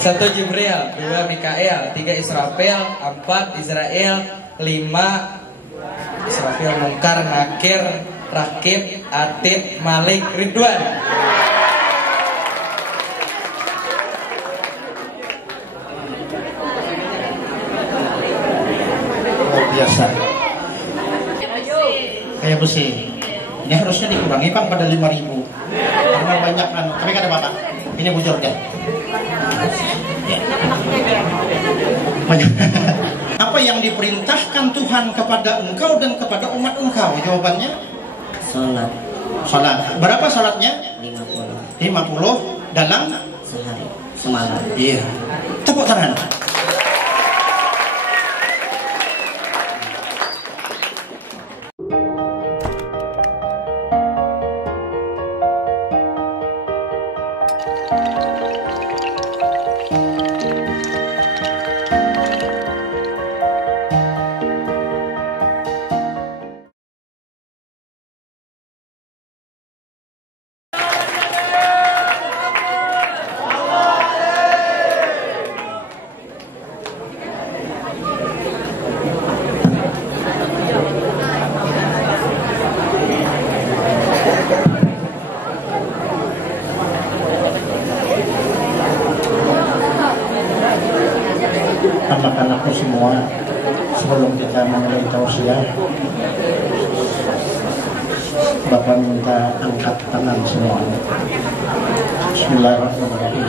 1 Jibril, 2 Mikael, 3 Israfil, 4 Israel, 5 Israfil, Munkar, Nakir, Rakib, Atid, Malik, Ridwan. Luar biasa. Kayak besi. Ini harusnya dikurangi Pak pada 5.000. Karena banyak tapi kan ada Bapak. Ini bujurnya. Apa yang diperintahkan Tuhan kepada engkau dan kepada umat engkau? Jawabannya? Salat. Salat. Berapa salatnya? 50. 50 dalam Sehari. Semalam. Iya. Tepuk tangan. Anak-anakku semua, sebelum kita memulai tausiah, Bapak minta angkat tangan semua. Bismillahirrahmanirrahim.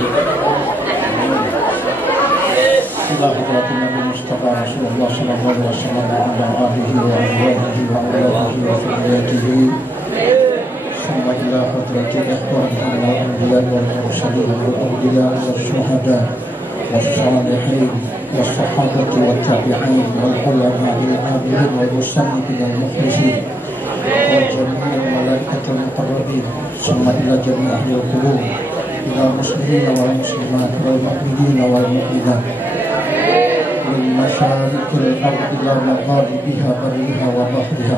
Bismillahirrahmanirrahim. Nabi Mustafa Rasulullah sallallahu alaihi wasallam ala alihi wa azwajihi wa auladihi wa dzurriyyatihi. Summa ila hadrati ikhwanihi wal anbiya wal mursalin wal awliya was syuhada was salihin والصحابة والتابعين والعلماء العاملين والمصنفين والمخلصين وجميع الملائكة المقربين ثم إلى جميع أهل القلوب إلى المسلمين والمسلمات والمؤمنين والمؤمنات من مشارق الأرض إلى مغاربها برها وبحرها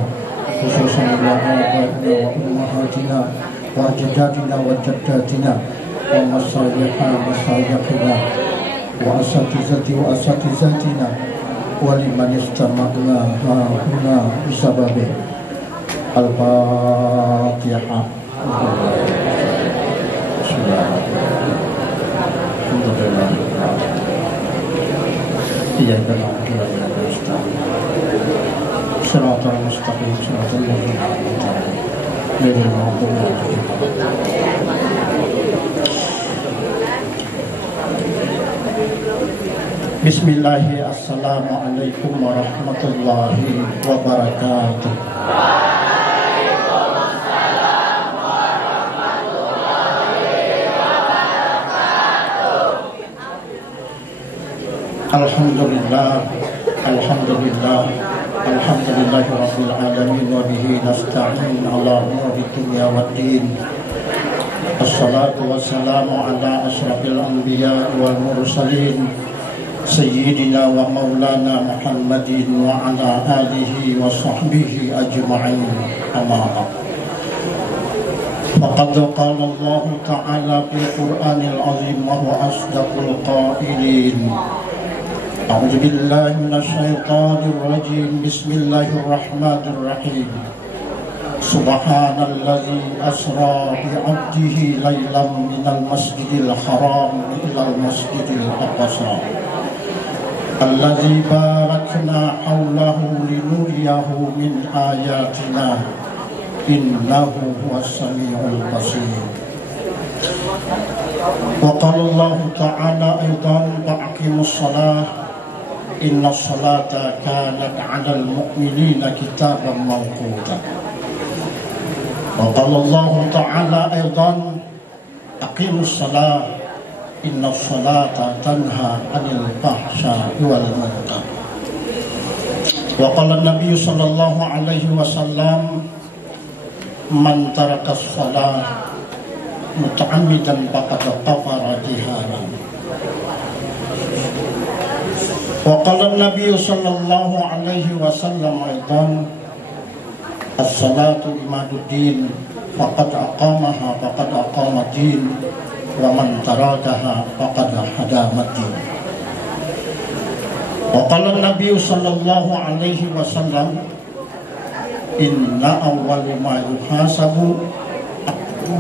خصوصا إلى آبائنا وأمهاتنا وأجدادنا وجداتنا ومشايخنا وأساتذتي وأساتذتنا ولمن استمعنا هنا بسببه. الفاتحة. بسم الله الحمد لله إياك نعبد وإياك نستعين صراط المستقيم صراط الذين أنعمت عليهم غير المغضوب عليهم. Bismillahirrahmanirrahim. Assalamualaikum warahmatullahi wabarakatuh. Waalaikumsalam warahmatullahi wabarakatuh. Alhamdulillah, alhamdulillah, alhamdulillahi rabbil alamin wa bihi nasta'in ala umuri dunya waddin. Assalatu wassalamu ala asyrafil anbiya wal mursalin Sayyidina wa maulana Muhammadin wa ala alihi wa sahbihi ajma'in. Amma ba'd. Faqad qala Allah ta'ala fil Qur'anil azim wa huwa asdaqul qailin. A'udzu billahi minasy syaithanir rajim. Bismillahirrahmanirrahim. Subhanalladzi asra bi 'abdihi lailan minal masjidil haram ilal masjidil aqsa alladzi barakna haulahu linuriyahu min ayatina innahu huwas samiul basir. Wa qala Allah ta'ala aidan faqimus shalah innas salata kanat 'alal mu'minina kitaban mawquta. Wa qala Allah ta'ala aidan aqimus shalah inna salata tanha 'anil fahsya'i wal munkar. Wa qala Nabi sallallahu alaihi wasallam man taraka shalah muta'ammidan faqad kafara jiharan. Wa qala Nabi sallallahu alaihi wasallam aidan as-salatu imaduddin faqad aqama din wa man tarakaha faqad hadam. yaumiddin. Wa qala an-nabiy sallallahu alaihi wasallam, inna awwal ma yuhasabu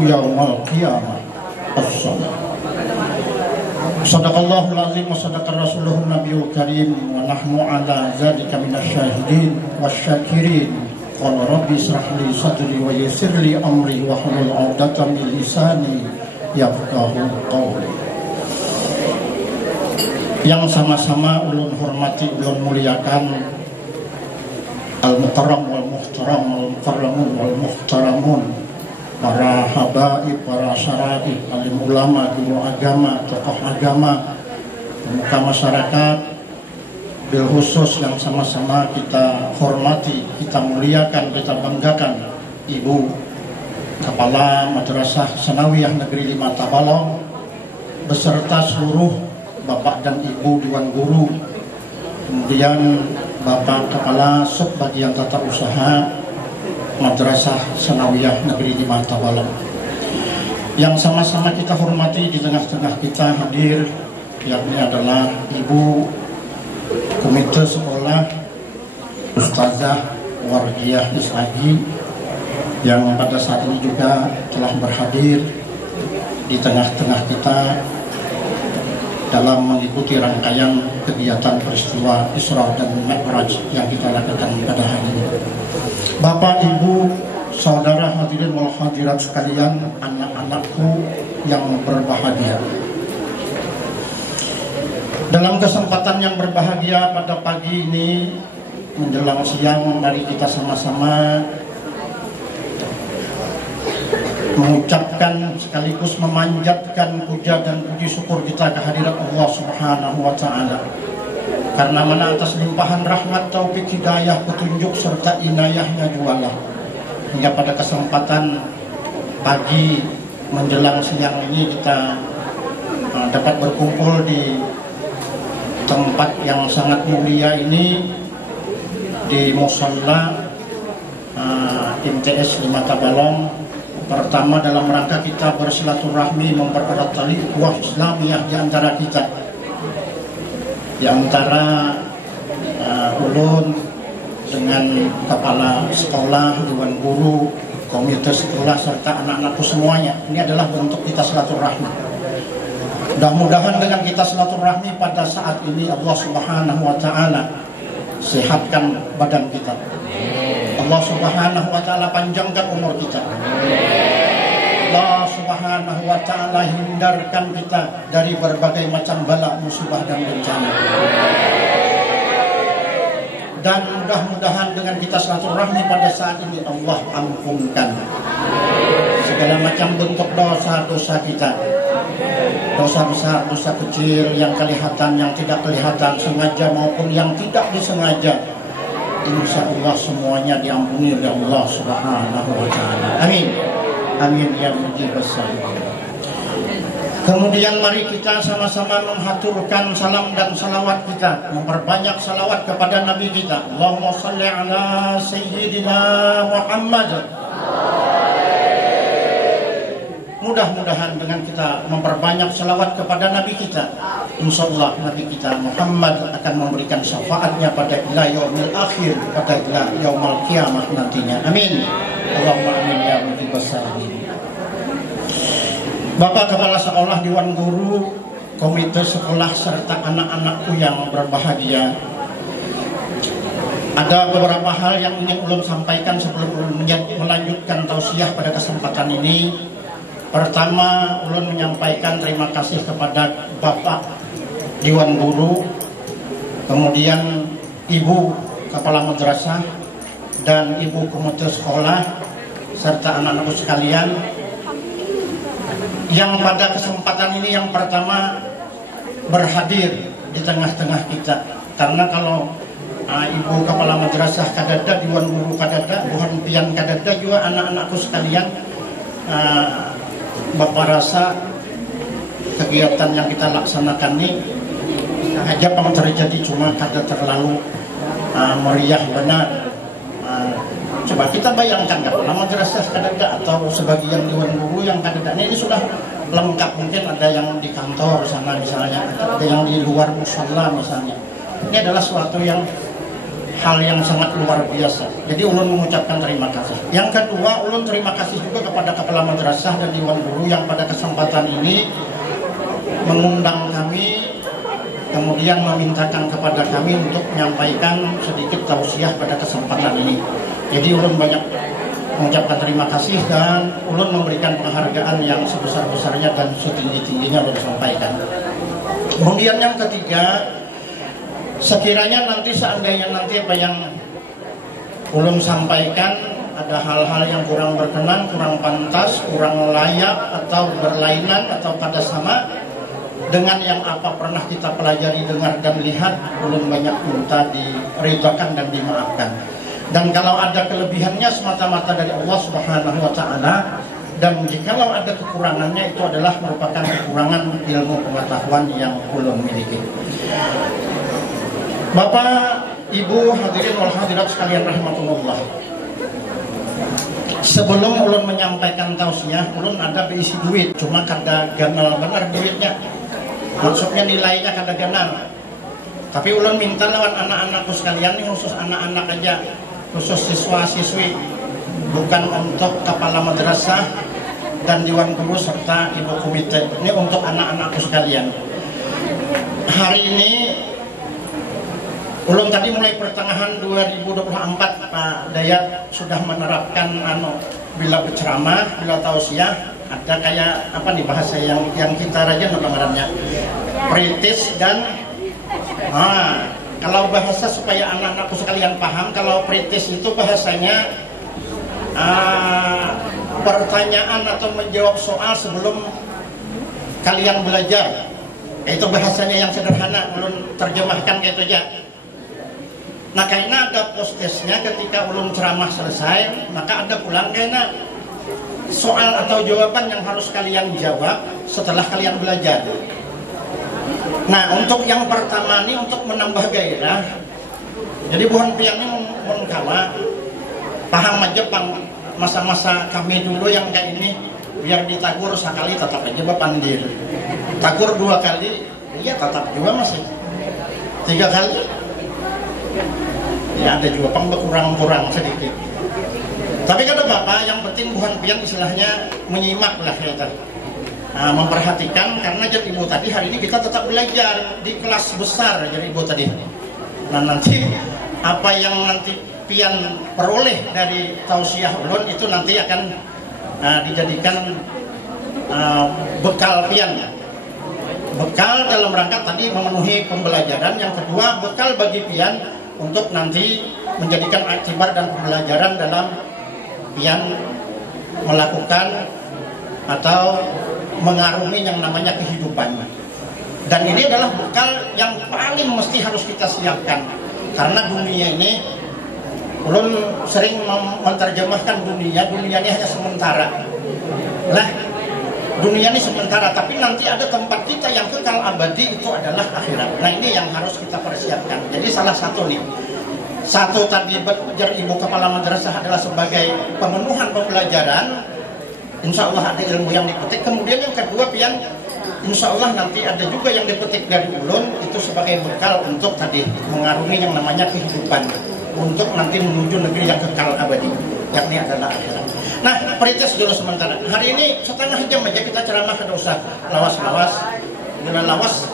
yaumal qiyamah as-salat. Sadaqallahul azim wa sadaqar rasuluhun nabiyul karim wa nahnu ala dzalika minasyahidin wasyakirin. Qala rabbi israh li sadri wa yassir li amri wa hlul 'uqdatam min lisani yafqahu qawli. Yang sama-sama ulun hormati, ulun muliakan al-mukarram wal muhtaram wal mukarramun wal muhtaramun, para habaib, para syaraib, alim ulama, guru agama, tokoh agama, pemuka masyarakat, bil khusus yang sama-sama kita hormati, kita muliakan, kita banggakan, Ibu Kepala Madrasah Sanawiyah Negeri 5 Tabalong beserta seluruh Bapak dan Ibu Dewan Guru, kemudian Bapak Kepala Subbagian Tata Usaha Madrasah Sanawiyah Negeri 5 Tabalong. Yang sama-sama kita hormati, di tengah-tengah kita hadir yakni adalah Ibu Komite Sekolah Ustazah Wardiah Islagi yang pada saat ini juga telah berhadir di tengah-tengah kita dalam mengikuti rangkaian kegiatan peristiwa Isra dan Mi'raj yang kita lakukan pada hari ini. Bapak, Ibu, saudara hadirin wal hadirat sekalian, anak-anakku yang berbahagia. Dalam kesempatan yang berbahagia pada pagi ini menjelang siang, mari kita sama-sama mengucapkan sekaligus memanjatkan puja dan puji syukur kita kehadirat Allah Subhanahu wa taala. Karena mana atas limpahan rahmat, taufik, hidayah, petunjuk serta inayahnya jualah hingga pada kesempatan pagi menjelang siang ini kita dapat berkumpul di tempat yang sangat mulia ini, di Musalla MTS 5 Tabalong. Pertama dalam rangka kita bersilaturahmi, mempererat tali ukhuwah Islamiyah di antara kita, di antara ulun dengan kepala sekolah, dewan guru, komite sekolah serta anak-anakku semuanya. Ini adalah bentuk kita silaturahmi. Mudah-mudahan dengan kita silaturahmi pada saat ini Allah Subhanahu wa taala sehatkan badan kita. Allah Subhanahu wa taala panjangkan umur kita. Allah Subhanahu wa taala hindarkan kita dari berbagai macam bala, musibah dan bencana. Dan mudah-mudahan dengan kita silaturahmi pada saat ini Allah ampunkan segala macam bentuk dosa-dosa kita. Dosa besar, dosa kecil, yang kelihatan, yang tidak kelihatan, sengaja maupun yang tidak disengaja. Insya Allah semuanya diampuni oleh Allah Subhanahu wa taala. Amin. Amin ya mujibas salihin. Kemudian mari kita sama-sama menghaturkan salam dan salawat kita, memperbanyak salawat kepada Nabi kita. Allahumma shalli ala Sayyidina Muhammad. Mudah-mudahan dengan kita memperbanyak salawat kepada Nabi kita, insya Allah Nabi kita Muhammad akan memberikan syafaatnya pada ila yaumil akhir, pada ila yaumul qiyamah nantinya. Amin. Allahumma amin ya mujibas salihin. Bapak Kepala Sekolah, Dewan Guru, Komite Sekolah serta anak-anakku yang berbahagia, ada beberapa hal yang ingin ulun sampaikan sebelum ulun melanjutkan tausiah pada kesempatan ini. Pertama, ulun menyampaikan terima kasih kepada Bapak Dewan Guru, kemudian Ibu Kepala Madrasah dan Ibu Komite Sekolah serta anak-anakku sekalian yang pada kesempatan ini yang pertama berhadir di tengah-tengah kita. Karena kalau Ibu Kepala Madrasah kadada, Dewan Guru kadada, Buhan Pian kadada, juga anak-anakku sekalian, Bapak rasa kegiatan yang kita laksanakan ini aja apa terjadi cuma kada terlalu meriah benar. Coba kita bayangkan, Kepala Madrasah kadada atau sebagian Dewan Guru yang kadada ini sudah lengkap, mungkin ada yang di kantor sana misalnya, ada yang di luar musala misalnya. Ini adalah suatu hal yang sangat luar biasa. Jadi ulun mengucapkan terima kasih. Yang kedua, ulun terima kasih juga kepada Kepala Madrasah dan Dewan Guru yang pada kesempatan ini mengundang kami, kemudian memintakan kepada kami untuk menyampaikan sedikit tausiah pada kesempatan ini. Jadi ulun banyak mengucapkan terima kasih dan ulun memberikan penghargaan yang sebesar-besarnya dan setinggi-tingginya ulun sampaikan. Kemudian yang ketiga, sekiranya nanti seandainya nanti apa yang ulun sampaikan ada hal-hal yang kurang berkenan, kurang pantas, kurang layak atau berlainan atau pada sama dengan yang apa pernah kita pelajari, dengar dan lihat, ulun banyak minta diridhakan dan dimaafkan. Dan kalau ada kelebihannya semata-mata dari Allah Subhanahu wa taala, dan jikalau ada kekurangannya itu adalah merupakan kekurangan ilmu pengetahuan yang ulun miliki. Bapak, Ibu, hadirin wal hadirat sekalian rahimakumullah. Sebelum ulun menyampaikan tausiah, ulun ada berisi duit, cuma kada ganal benar duitnya. Maksudnya nilainya kada ganal. Tapi ulun minta lawan anak-anakku sekalian, ini khusus anak-anak aja, khusus siswa-siswi, bukan untuk kepala madrasah dan dewan guru serta ibu komite. Ini untuk anak-anakku sekalian. Hari ini ulun tadi mulai pertengahan 2024 Pak Dayat sudah menerapkan bila berceramah, bila tausiah ada kayak apa nih bahasa yang kita raja nomornya kritis dan kalau bahasa supaya anak-anakku sekalian paham, kalau kritis itu bahasanya pertanyaan atau menjawab soal sebelum kalian belajar. Itu bahasanya yang sederhana, ulun terjemahkan kayak itu aja. Nah, karena ada postesnya ketika ulun ceramah selesai, maka ada pulang karena soal atau jawaban yang harus kalian jawab setelah kalian belajar. Nah, untuk yang pertama ini untuk menambah gairah. Jadi buhan piang ini mengkawa paham aja masa-masa kami dulu yang kayak ini, biar ditagur sekali tetap aja bapandir. Tagur 2 kali, iya tetap juga masih. 3 kali, ya ada juga berkurang-kurang sedikit. Tapi kata Bapak, yang penting buhan pian istilahnya menyimak lah ya tadi. Memperhatikan, karena jadi ibu tadi hari ini kita tetap belajar di kelas besar jadi ibu tadi. Nah, nanti apa yang nanti pian peroleh dari tausiah ulun itu nanti akan dijadikan bekal pian. Bekal dalam rangka tadi memenuhi pembelajaran. Yang kedua, bekal bagi pian untuk nanti menjadikan aktibar dan pembelajaran dalam pian melakukan atau mengarungi yang namanya kehidupan. Dan ini adalah bekal yang paling mesti harus kita siapkan, karena dunia ini ulun sering menerjemahkan dunia ini hanya sementara lah, dunia ini sementara, tapi nanti ada tempat kita yang kekal abadi, itu adalah akhirat. Nah, ini yang harus kita persiapkan. Jadi salah satu nih, satu tadi belajar ibu kepala madrasah adalah sebagai pemenuhan pembelajaran, insya Allah ada ilmu yang dipetik. Kemudian yang kedua pian, insya Allah nanti ada juga yang dipetik dari ulun, itu sebagai bekal untuk tadi mengarungi yang namanya kehidupan, untuk nanti menuju negeri yang kekal abadi, yakni adalah akhirat. Nah, perites dulu sementara. Hari ini setengah jam aja kita ceramah, kada usah lawas-lawas. Bila lawas,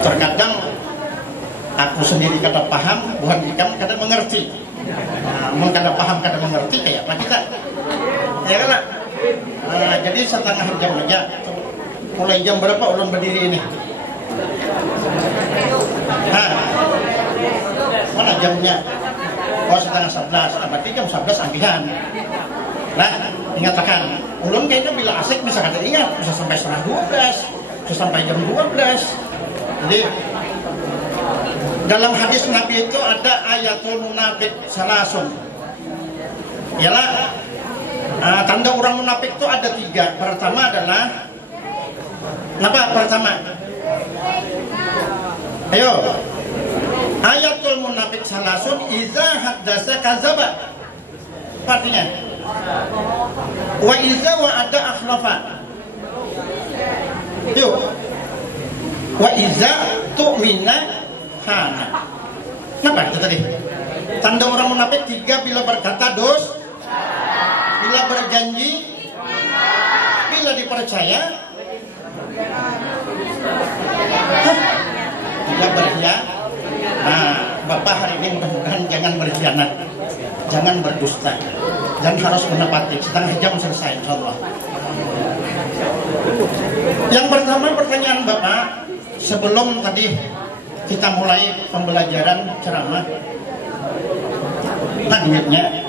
terkadang aku sendiri kada paham, bukan ikam kada mengerti. Nah, kada paham, kada mengerti kayak apa kita? Ya kan? Jadi setengah jam aja. Mulai jam berapa ulun berdiri ini? Mana jamnya? Oh, setengah 11. Berarti jam 11 ambihan. Nah, ingatkan. Ulun kayaknya bila asik bisa kada ingat, bisa sampai setengah 12, bisa sampai jam 12. Jadi dalam hadis Nabi itu ada ayatul munafik salasun. Ialah tanda orang munafik itu ada 3. Pertama adalah apa? Pertama, ayo, ayatul munafik salasun iza haddasa kazaba. Artinya, wa iza wa ada akhlafa. Yuk. Wa iza tu'mina khana. Kenapa itu tadi? Tanda orang munafik 3, bila berkata bila berjanji, bila dipercaya, tidak berkhianat. Nah, Bapak hari ini mudah-mudahan jangan berkhianat, jangan berdusta, dan harus menepati. Setengah jam selesai, insyaallah. Yang pertama pertanyaan Bapak, sebelum tadi kita mulai pembelajaran ceramah, nah duitnya,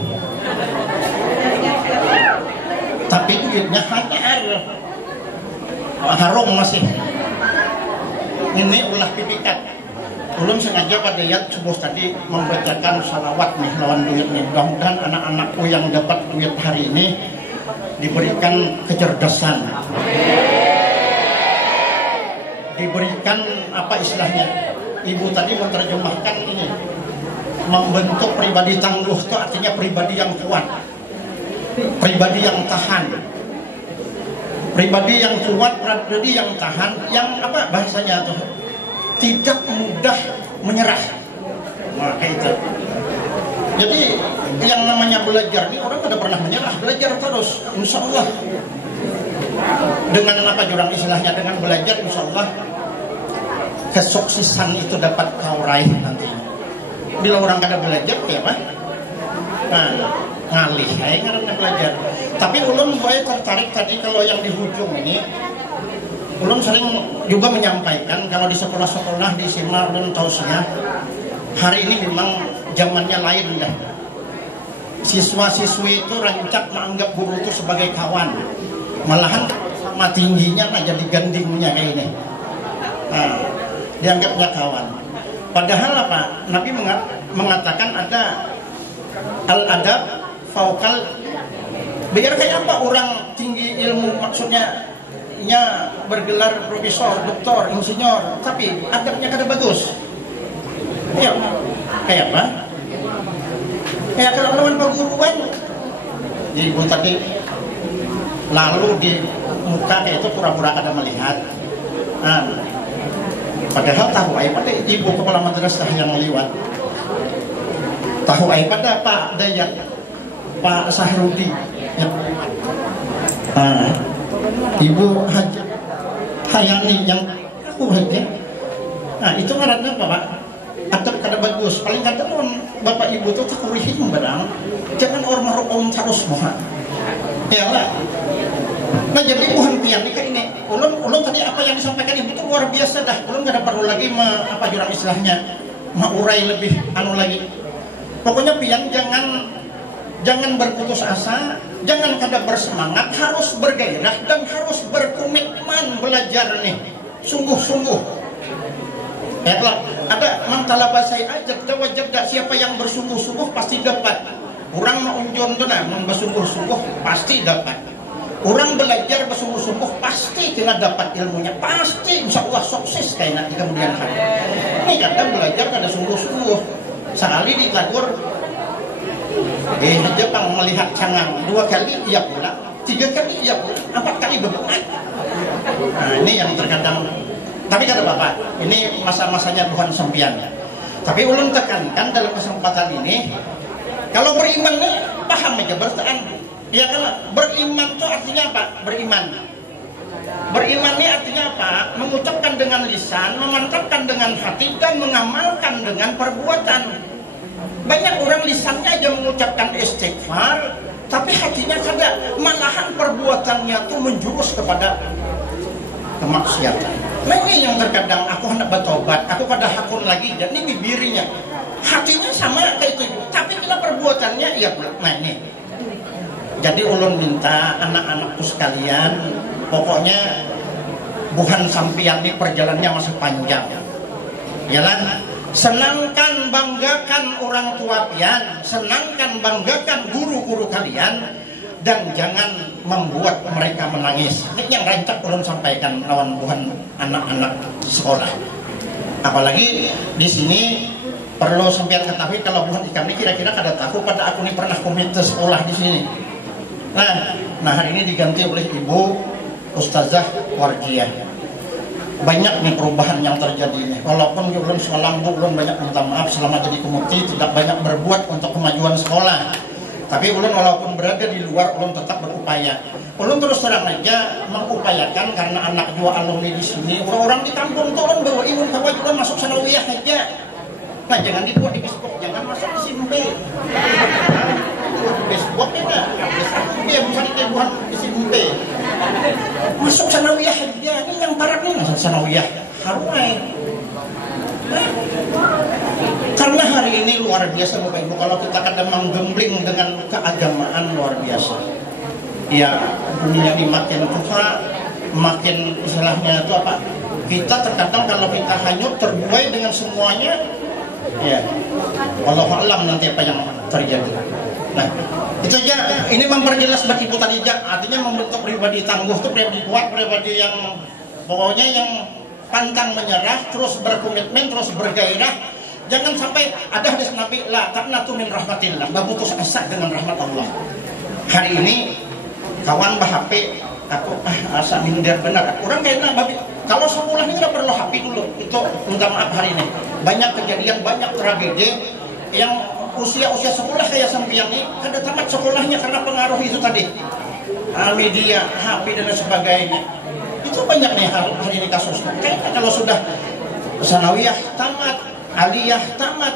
tapi duitnya hanya harum masih. Ini ulah pipikat. Belum sengaja pada ayat subuh tadi membacakan salawat nih lawan duit nih. Mudah-mudahan anak-anakku yang dapat duit hari ini diberikan kecerdasan, diberikan apa istilahnya? Ibu tadi menerjemahkan ini, membentuk pribadi tangguh itu artinya pribadi yang kuat, pribadi yang tahan, pribadi yang kuat, pribadi yang tahan, yang apa bahasanya tuh, tidak mudah menyerah. Nah, kayak itu. Jadi yang namanya belajar ini orang tidak pernah menyerah, belajar terus, insya Allah. Dengan apa jurang istilahnya, dengan belajar insya Allah kesuksesan itu dapat kau raih nantinya. Bila orang kada belajar, ya apa? Nah, ngalih, karena belajar. Tapi ulun saya tertarik tadi kalau yang di hujung ini, ulun sering juga menyampaikan kalau di sekolah-sekolah di SMA ulun tausiah, hari ini memang zamannya lain ya. Siswa-siswi itu rancak menganggap guru itu sebagai kawan, malahan sama tingginya nah jadi gandingnya kayak ini. Nah, dianggapnya kawan. Padahal apa? Nabi mengatakan ada al-adab faukal. Biar kayak apa orang tinggi ilmu, maksudnya nya bergelar profesor, doktor, insinyur, tapi adabnya kada bagus. Ya, kayak apa? Kayak kalau lawan perguruan. Jadi ibu tadi lalu di muka kayak itu pura-pura kada melihat. Nah, padahal tahu ay pada ibu kepala madrasah yang lewat. Tahu ay pada Pak Dayak, Pak Sahrudi. Ya. Nah, Ibu Haji Hayani yang aku haji. Nah, itu ngaranna apa, Pak? Adab kada bagus. Paling kada pun Bapak Ibu tuh kurihin barang. Jangan orang terus moha. Ya lah. Nah, jadi Tuhan pian ini. Ulun tadi apa yang disampaikan Ibu itu luar biasa dah. Ulun kada perlu lagi apa jurang istilahnya, maurai lebih lagi. Pokoknya pian jangan berputus asa, jangan kada bersemangat, harus bergairah dan harus berkomitmen belajar nih, sungguh-sungguh. Ya lah, ada mantalaba saya aja, wajib dak siapa yang bersungguh-sungguh pasti dapat. Orang mau unjun tuh nah, bersungguh-sungguh pasti dapat. Orang belajar bersungguh-sungguh pasti kena dapat ilmunya, pasti insya Allah sukses kayak nanti kemudian hari. Ini kadang belajar kada sungguh-sungguh, sekali ditegur. Jepang melihat cangang 2 kali iya pula, 3 kali iya pula, 4 kali bebenah. Nah, ini yang terkadang. Tapi kata Bapak, ini masa-masanya bukan sempian. Tapi ulun tekankan dalam kesempatan ini, kalau beriman nih paham aja bertahan. Ya kalau beriman itu artinya apa? Beriman. Beriman ini artinya apa? Mengucapkan dengan lisan, memantapkan dengan hati, dan mengamalkan dengan perbuatan. Banyak orang lisannya aja mengucapkan istighfar, tapi hatinya kada. Malahan perbuatannya itu menjurus kepada kemaksiatan. Nah ini yang terkadang aku hendak bertobat, aku pada hakun lagi, dan ini bibirnya, hatinya sama kayak itu, tapi kita perbuatannya iya pula. Nah ini, jadi ulun minta anak-anakku sekalian, pokoknya bukan sampian ini perjalanannya masih panjang, yalah. Senangkan, banggakan orang tua pian, senangkan, banggakan guru-guru kalian, dan jangan membuat mereka menangis. Ini yang rancak belum sampaikan lawan Tuhan anak-anak sekolah. Apalagi di sini perlu sampean ketahui kalau bukan kami kira-kira kada tahu pada aku ini pernah komite sekolah di sini. Nah hari ini diganti oleh Ibu Ustazah Warjiah. banyak nih perubahan yang terjadi nih. Walaupun ulun semalam ulun banyak minta maaf selama jadi komiti tidak banyak berbuat untuk kemajuan sekolah. Tapi ulun walaupun berada di luar, ulun tetap berupaya. Ulun terus terang aja mengupayakan karena anak dua alumni di sini, orang-orang di kampung tuh ulun bawa imun tawa juga masuk sanawiyah aja. Nah jangan dibuat di Facebook, jangan masuk di simpe. Facebook ya, dia bukan di simpe. Masuk sanawiyah aja, ini yang parah nih masuk sanawiyah. Haruai. Karena hari ini luar biasa Bapak Ibu, kalau kita kadang menggembling dengan keagamaan luar biasa. Ya dunia ini makin tua, makin istilahnya itu apa? Kita terkadang kalau kita hanyut terbuai dengan semuanya, ya Allah alam nanti apa yang terjadi. Nah itu aja, ini memperjelas bagi Ibu tadi aja, artinya membentuk pribadi tangguh itu pribadi kuat, pribadi yang pokoknya yang pantang menyerah, terus berkomitmen, terus bergairah. Jangan sampai ada hadis Nabi, la taqnatu min rahmatillah, enggak putus asa dengan rahmat Allah. Hari ini kawan HP, aku asa minder benar. Orang kayaknya babi, kalau sekolah ini nggak perlu HP dulu. Itu minta maaf hari ini. Banyak kejadian, banyak tragedi yang usia sekolah kayak sampiang ini kada tamat sekolahnya karena pengaruh itu tadi. Media, HP dan sebagainya. Itu banyak nih hari ini kasusnya. Kayaknya kalau sudah sanawiyah tamat, aliyah tamat,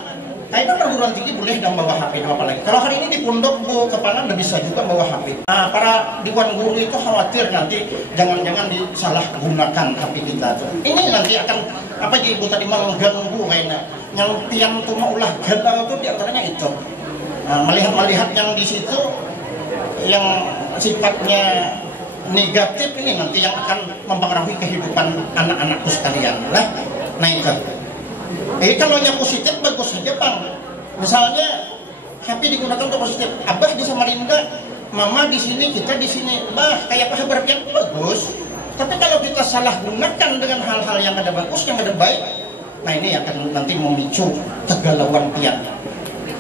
kayaknya perguruan tinggi boleh dan bawa HP, apalagi kalau hari ini di pondok Bu kepala udah bisa juga bawa HP. Para dewan guru itu khawatir nanti jangan-jangan disalahgunakan HP kita tuh. Ini nanti akan apa jadi Ibu tadi mengganggu kayaknya. Yang tiang tuh mau ulah galau itu diantaranya itu. Melihat yang di situ yang sifatnya negatif ini nanti yang akan mempengaruhi kehidupan anak-anakku sekalian lah. Nah itu. Kalau yang positif bagus saja Bang. Misalnya HP digunakan untuk positif. Abah di Samarinda, Mama di sini, kita di sini. Bah kayak kabar yang bagus. Tapi kalau kita salah gunakan dengan hal-hal yang ada bagus, yang ada baik, nah ini akan nanti memicu kegalauan pian,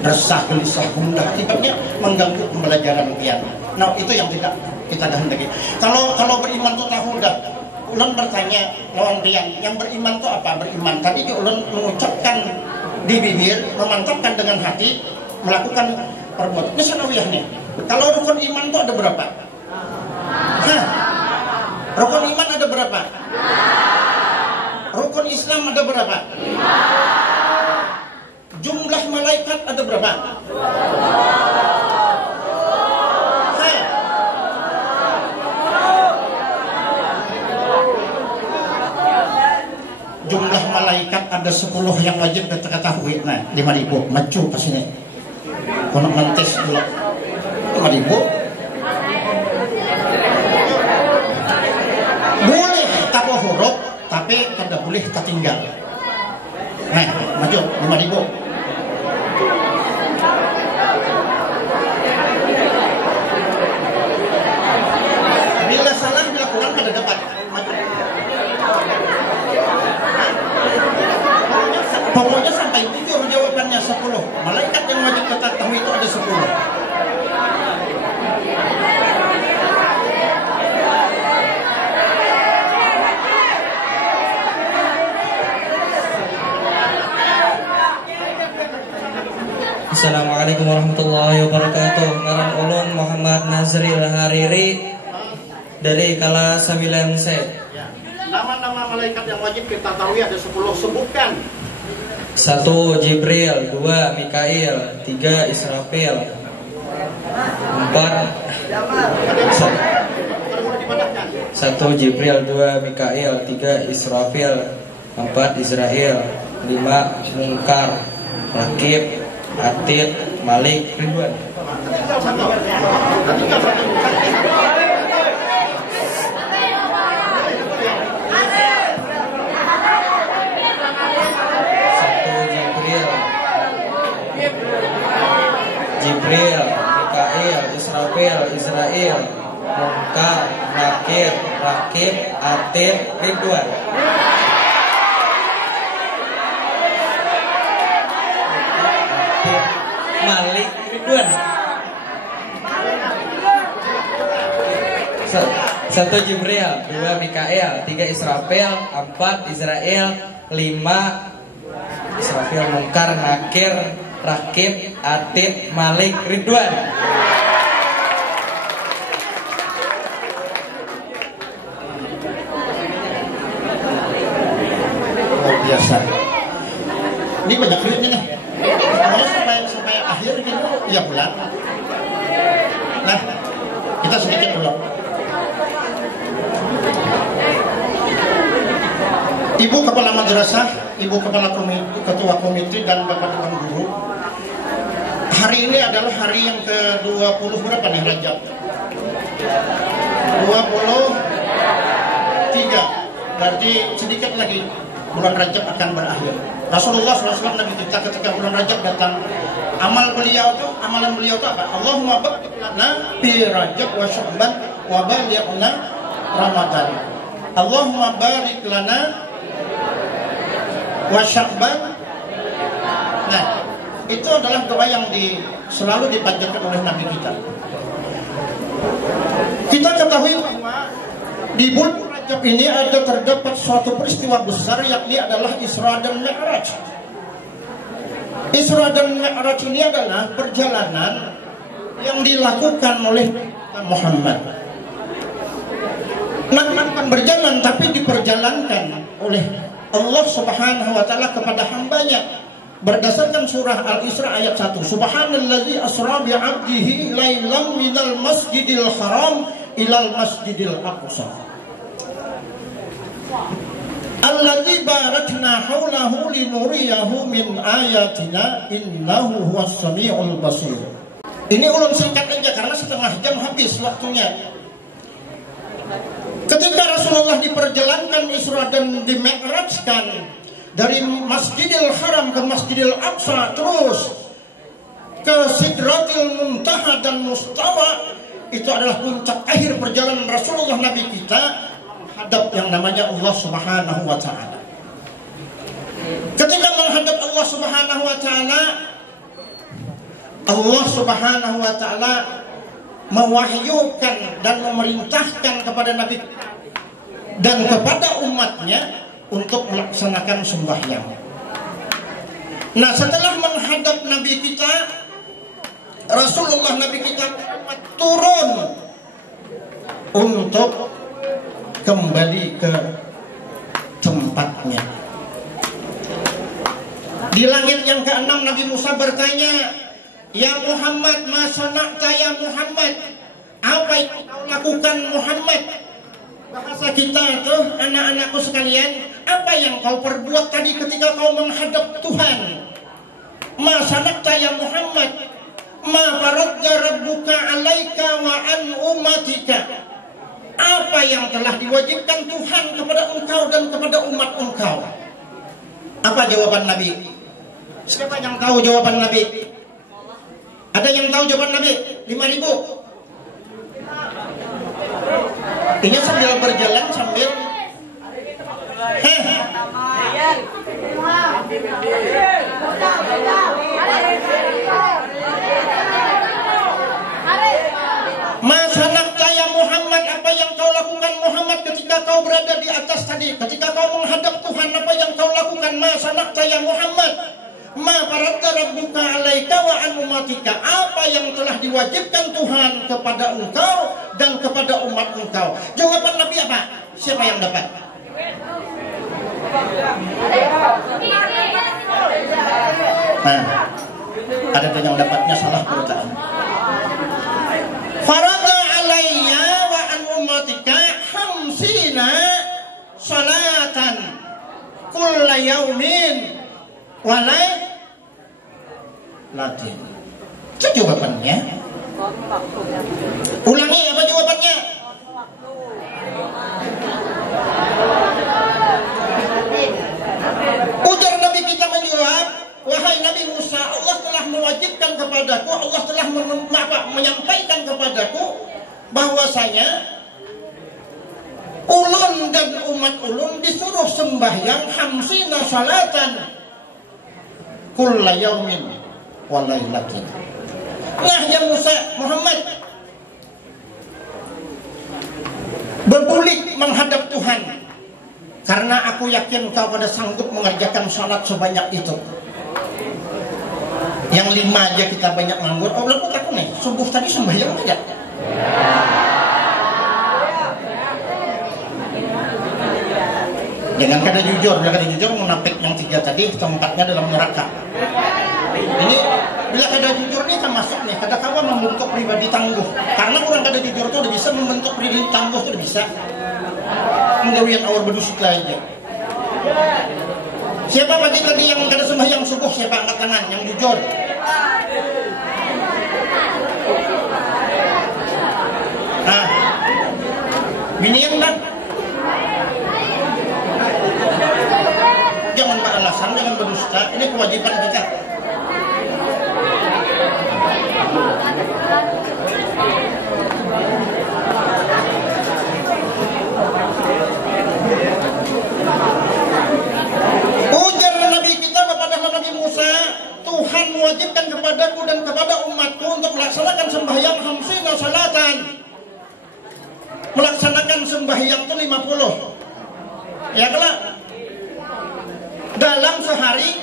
resah, gelisah, gundah. Akibatnya mengganggu pembelajaran pian. Nah itu yang tidak kita kehendaki. Kalau beriman itu tahu dah. Ulun bertanya lawan pian, yang beriman itu apa? Beriman tadi ulun mengucapkan di bibir, memantapkan dengan hati, melakukan perbuatan. Ini sanawiyah nih. Kalau rukun iman itu ada berapa? Rukun iman ada berapa? Rukun Islam ada berapa? Jumlah malaikat ada berapa? Jumlah malaikat ada 10 yang wajib kita ketahui. Nah, 5.000 maju ke sini. Kono mentes dulu. 5.000. Boleh tapo huruf, tapi tidak boleh tertinggal. Nah, maju 5.000. Bila salah, bila kurang kada dapat. Maju. Pokoknya sampai jujur jawabannya 10. Malaikat yang wajib kita tahu itu ada 10. Assalamualaikum warahmatullahi wabarakatuh. Ngaran ulun Muhammad Nazril Hariri dari kelas 9 C. Nama-nama malaikat yang wajib kita tahu ada 10. Sebutkan. 1 Jibril, 2 Mikail, 3 Israfil, 4 1 Jibril, 2 Mikail, 3 Israfil, 4 Israel, 5 Mungkar, Rakib, Atid, Malik, Ridwan. Jibril, Mikail, Israfil, Israel, Mungkar, Nakir, Rakib, Atid, Ridwan. Malik, Ridwan. 1 Jibril, 2 Mikael, 3 Israfil, 4 Israel, 5 Israfil, Mungkar, Nakir, Rakib, Atid, Malik, Ridwan. Luar biasa. Ini banyak duitnya nih. Pokoknya sampai akhir gitu, ya bulan. Nah, kita sedikit dulu. Ibu Kepala Madrasah, Ibu Kepala Ketua Komite dan Bapak Dewan Guru. Hari ini adalah hari yang ke-20 berapa nih Rajab? 23. Berarti sedikit lagi bulan Rajab akan berakhir. Rasulullah SAW Nabi kita ketika bulan Rajab datang, amalan beliau itu apa? Allahumma barik lana fi Rajab wa Sya'ban wa balighna Ramadan. Allahumma barik lana wa Sya'ban. Nah, itu adalah doa yang selalu dipanjatkan oleh Nabi kita. Kita ketahui bahwa di bulan Rajab ini terdapat suatu peristiwa besar, yakni adalah Isra dan Mi'raj. Isra dan Mi'raj ini adalah perjalanan yang dilakukan oleh Muhammad. Bukan berjalan, tapi diperjalankan oleh Allah Subhanahu wa taala kepada hambanya. Berdasarkan surah Al-Isra ayat 1, Subhanallazi asra bi'abdihi lailan minal masjidil haram ilal masjidil aqsa alladzi barakna haulahu linuriyahu min ayatina innahu huwas samiul basir. Ini ulun singkat aja karena setengah jam habis waktunya. Ketika Rasulullah diperjalankan Isra dan di-mi'rajkan dari Masjidil Haram ke Masjidil Aqsa, terus ke Sidratil Muntaha dan Mustawa, itu adalah puncak akhir perjalanan Rasulullah Nabi kita menghadap yang namanya Allah Subhanahu wa taala. Ketika menghadap Allah Subhanahu wa taala, Allah Subhanahu wa taala mewahyukan dan memerintahkan kepada Nabi dan kepada umatnya untuk melaksanakan sembahyang. Nah, setelah menghadap Nabi kita, Rasulullah Nabi kita turun untuk kembali ke tempatnya. Di langit yang ke-6 Nabi Musa bertanya, "Ya Muhammad, ma sana'ta ya Muhammad?" Apa yang kau lakukan Muhammad? Bahasa kita tuh, anak-anakku sekalian, apa yang kau perbuat tadi ketika kau menghadap Tuhan? Ma sana'ta ya Muhammad? Ma faradda rabbuka 'alaika wa an ummatika? Apa yang telah diwajibkan Tuhan kepada engkau dan kepada umat engkau? Apa jawaban Nabi? Siapa yang tahu jawaban Nabi? Ada yang tahu jawaban Nabi? 5.000. Ini sambil berjalan sambil Masanakta ya Muhammad, apa yang kau lakukan Muhammad ketika kau berada di atas tadi, ketika kau menghadap Tuhan, apa yang kau lakukan? Masanakta ya Muhammad, ma faradda rabbuka 'alaika wa an ummatika, apa yang telah diwajibkan Tuhan kepada engkau dan kepada umat engkau? Jawaban Nabi apa? Siapa yang dapat? Nah, ada yang dapatnya salah perkataan. Faradda 'alayya wa an ummatika khamsina salatan kulla yaumin walai latin. Itu jawabannya. Ulangi apa jawabannya? Ujar Nabi kita menjawab, wahai Nabi Musa, Allah telah mewajibkan kepadaku, Allah telah menyampaikan kepadaku bahwasanya ulun dan umat ulun disuruh sembahyang khamsina salatan kulla yaumin walailatin. Nah ya Musa, Muhammad, berbulik menghadap Tuhan, karena aku yakin kau pada sanggup mengerjakan salat sebanyak itu. Yang 5 aja kita banyak nganggur. Oh, lalu aku nih, subuh tadi sembahyang tidak? Jangan kada jujur, munafik yang 3 tadi tempatnya dalam neraka. Ini bila kada jujur nih termasuk nih, kada kawa membentuk pribadi tangguh. Karena orang kada jujur tuh udah bisa membentuk pribadi tangguh tuh udah bisa. Menggawian awal berdusit aja. Siapa pagi tadi yang kada sembahyang subuh? Siapa angkat tangan yang jujur? Nah, binian kan? Jangan beralasan, jangan berdusta. Ini kewajiban kita. Ujar Nabi kita kepada Nabi Musa, Tuhan mewajibkan kepadaku dan kepada umatku untuk melaksanakan sembahyang 50 salatan. Melaksanakan sembahyang itu 50. Ya kelak. Dalam sehari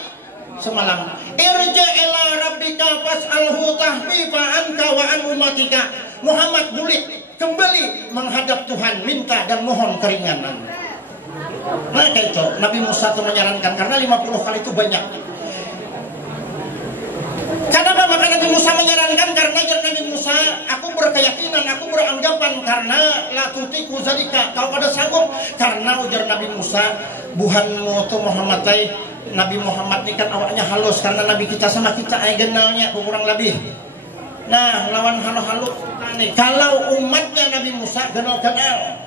semalam. Irja ila rabbika fas'alhu tahfifa anka wa an umatika. Muhammad bulik kembali menghadap Tuhan, minta dan mohon keringanan. Nah kayak itu Nabi Musa itu menyarankan, karena 50 kali itu banyak. Kenapa maka Nabi Musa menyarankan? Karena Nabi Musa, aku berkeyakinan, aku beranggapan, karena la tutiku zalika, kau pada sanggup. Karena ujar Nabi Musa, buhanmu tuh Muhammad Nabi Muhammad ini kan awaknya halus, karena Nabi kita sama kita genalnya kurang lebih. Nah lawan halus nih, kalau umatnya Nabi Musa genal-genal,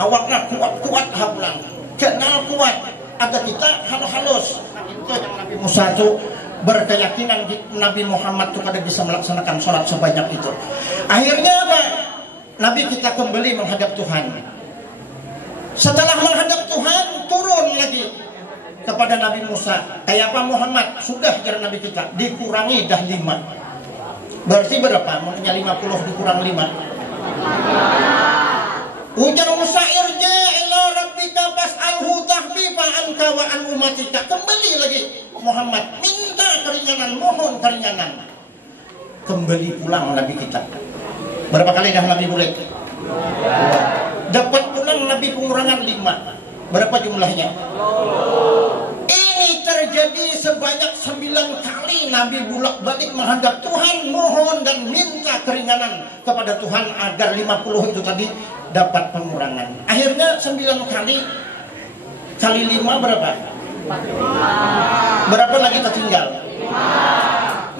awaknya kuat-kuat hablang, kenal kuat, ada kita halus. Nah, itu yang Nabi Musa tuh berkeyakinan Nabi Muhammad tuh kada bisa melaksanakan sholat sebanyak itu. Akhirnya apa? Nabi kita kembali menghadap Tuhan. Setelah menghadap Tuhan, turun lagi kepada Nabi Musa. Kayak apa Muhammad? Sudah jar Nabi kita, dikurangi dah 5. Berarti berapa? Makanya 50 dikurang 5. Ujar Musa, irja ila rabbika fas'alhu tahfifa anka wa an umatika. Kembali lagi Muhammad, minta keringanan, mohon keringanan. Kembali pulang Nabi kita. Berapa kali dah Nabi boleh? Dapat pulang Nabi pengurangan 5. Berapa jumlahnya? Ini terjadi sebanyak 9 kali Nabi bolak-balik menghadap Tuhan, mohon dan minta keringanan kepada Tuhan agar 50 itu tadi dapat pengurangan. Akhirnya 9 kali 5 berapa? Berapa lagi tertinggal?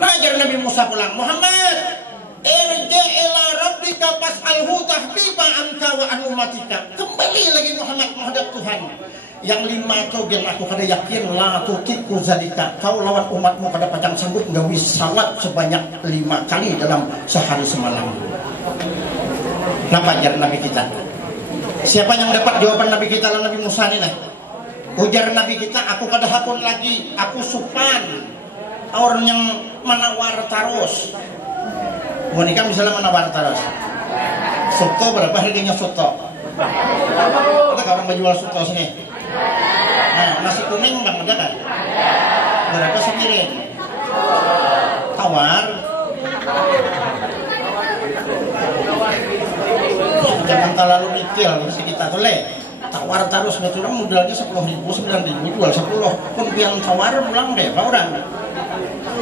Nah, ajar Nabi Musa pulang, Muhammad, irja ila rabbika fas'alhu tahfifa anka wa an umatika. Kembali lagi Muhammad menghadap Tuhan. Yang 5 itu biar aku kada yakin la tutiku zalika. Kau lawan umatmu kada pacang sanggup gawi salat sebanyak 5 kali dalam sehari semalam. Napa ajar Nabi kita? Siapa yang dapat jawaban Nabi kita lawan Nabi Musa ini nah? Ujar Nabi kita, aku kada hakun lagi, aku supan. Orang yang menawar terus. Monika misalnya menawar terus. Soto berapa harganya soto? Ada orang menjual soto sini. Nah, nasi kuning bang ada kan? Berapa sepiring? Tawar. Jangan terlalu mikir mesti kita boleh. Tawar terus betul orang modalnya 10.000, 9.000 jual 10. Pun yang tawar pulang deh, pak orang.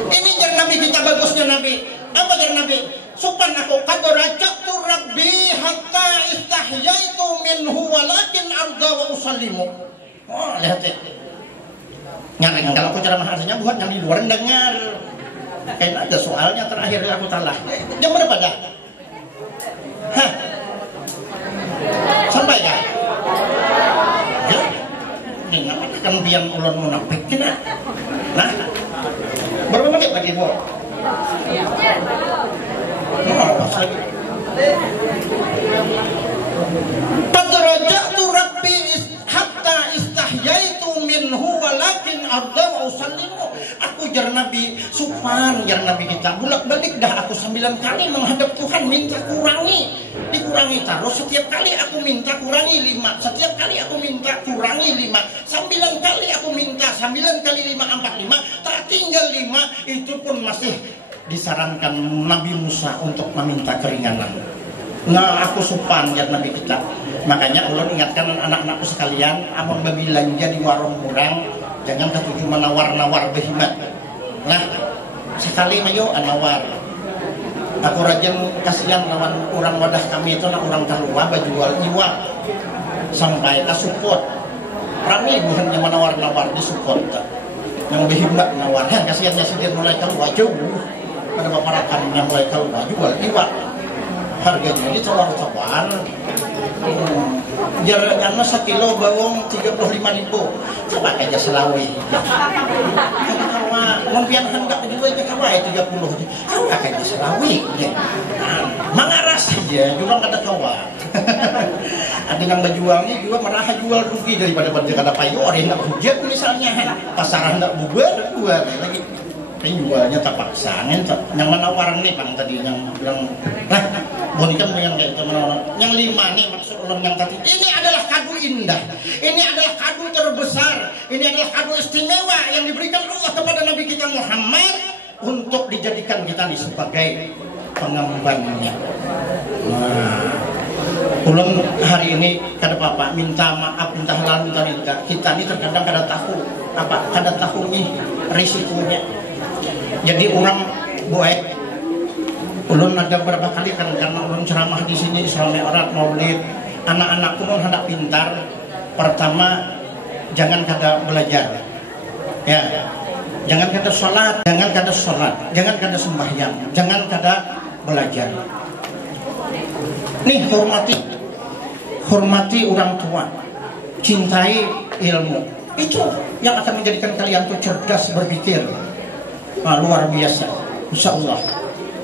Ini jar Nabi kita bagusnya Nabi. Apa jar Nabi? Supan aku kadarajatu rabbi hatta istahyaitu minhu walakin arda wa usallimu. Oh, lihat ya. Nyaring kalau aku ceramah artinya buat yang di luar dengar. Kayak ada soalnya terakhir aku talah. Jam berapa dah? Hah? Sampai kan? Ya. Ini apa kan biang ulun munafik kena. Nah. Berapa menit lagi, Bu? Padrajatu rabbi hatta istahyaitu minhu walakin arda wa usallimu. Aku jar Nabi, sopan jar Nabi kita. Bolak-balik dah aku 9 kali menghadap Tuhan minta dikurangi terus. Setiap kali aku minta kurangi 5, setiap kali aku minta kurangi 5, 9 kali aku minta, 9 kali 5 45, tak tinggal 5. Itu pun masih disarankan Nabi Musa untuk meminta keringanan. Nah, aku sopan jar Nabi kita. Makanya ulun ingatkan anak-anakku sekalian, amon belanja di warung murang, jangan ketuju menawar-nawar behimat. Nah, sekali mayo nawar. Aku rajin kasihan lawan orang wadah kami itu, nak orang keluar jual iwa sampai ke support. Rami bukan yang menawar-nawar di support. Yang behimat nawar, kasihannya sendiri mulai keluar jauh. Pada paparakan yang mulai keluar jual iwa. Harganya ini tawar-tawar. Jaraknya 1 kilo bawang 35.000. Coba aja Selawi. Kawa lempian hendak juga aja kawa 30. Coba aja Selawi. Mengaras saja, juga ada kawa. Ada yang berjualnya juga merah jual rugi daripada pada payore nak hujan misalnya. Pasaran nak bubar buat lagi. Penjualnya tak paksa, yang menawaran nih kan tadi yang bilang, nah, bonikan yang kayak teman-teman, yang 5 nih maksud orang yang tadi, ini adalah kado indah, ini adalah kado terbesar, ini adalah kado istimewa yang diberikan Allah kepada Nabi kita Muhammad untuk dijadikan kita nih sebagai pengembannya. Nah, ulun hari ini kada apa minta maaf, minta halal, minta kita ini terkadang kada tahu nih risikonya. Jadi orang buat ulun ada berapa kali kan karena ulun ceramah di sini soalnya orang maulid, anak-anakku pun hendak pintar. Pertama, jangan kada belajar, ya, jangan kada sholat, jangan kada sembahyang, jangan kada belajar. Nih hormati orang tua, cintai ilmu. Itu yang akan menjadikan kalian tuh cerdas berpikir. Luar biasa, insya Allah.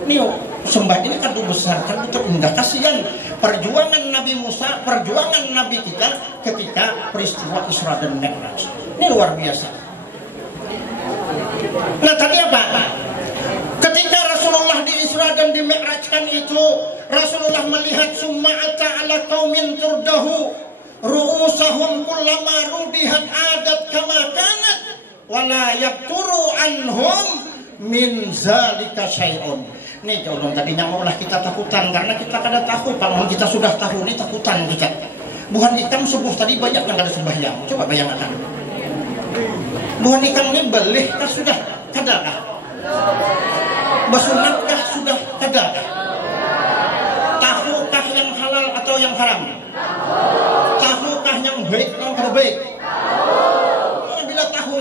Ini sembah ini kan besar, kan itu indah. Kasihan perjuangan Nabi Musa, perjuangan Nabi kita ketika peristiwa Isra dan Mi'raj. Ini luar biasa. Nah tadi apa? Ketika Rasulullah di Isra dan di Mi'rajkan itu, Rasulullah melihat summa'ata ala qaumin turdahu ru'usahum kullama rudihat adat kama kanat wala yakturu anhum min zalika syai'un. Nih kalau tadinya maulah kita takutan karena kita kada tahu, kalau kita sudah tahu ini takutan kita. Buhan ikan subuh tadi banyak yang kada sembahyang. Coba bayangkan. Buhan ikan ini belih kah sudah kada kah? Basunat kah sudah kada kah? Tahu kah yang halal atau yang haram? Tahu kah yang baik atau kada baik?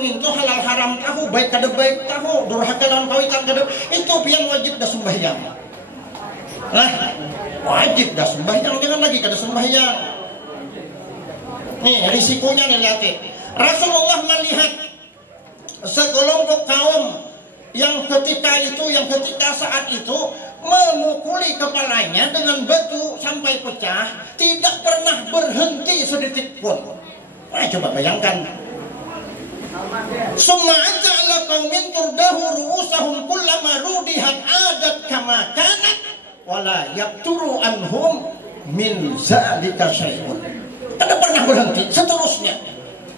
Itu halal haram tahu, baik kada baik tahu, durhaka lawan kawitan kada, itu pian wajib dah sembahyang. Lah, wajib dah sembahyang, jangan lagi kada sembahyang. Nih risikonya nih lihat. Rasulullah melihat sekelompok kaum yang ketika saat itu memukuli kepalanya dengan batu sampai pecah, tidak pernah berhenti sedetik pun. Nah, coba bayangkan. Summa'ata ala qaumin turdahu ru'usahum kullama rudihat adat kama kanat wala yakturu anhum min zalika syai'un. Tidak pernah berhenti, seterusnya.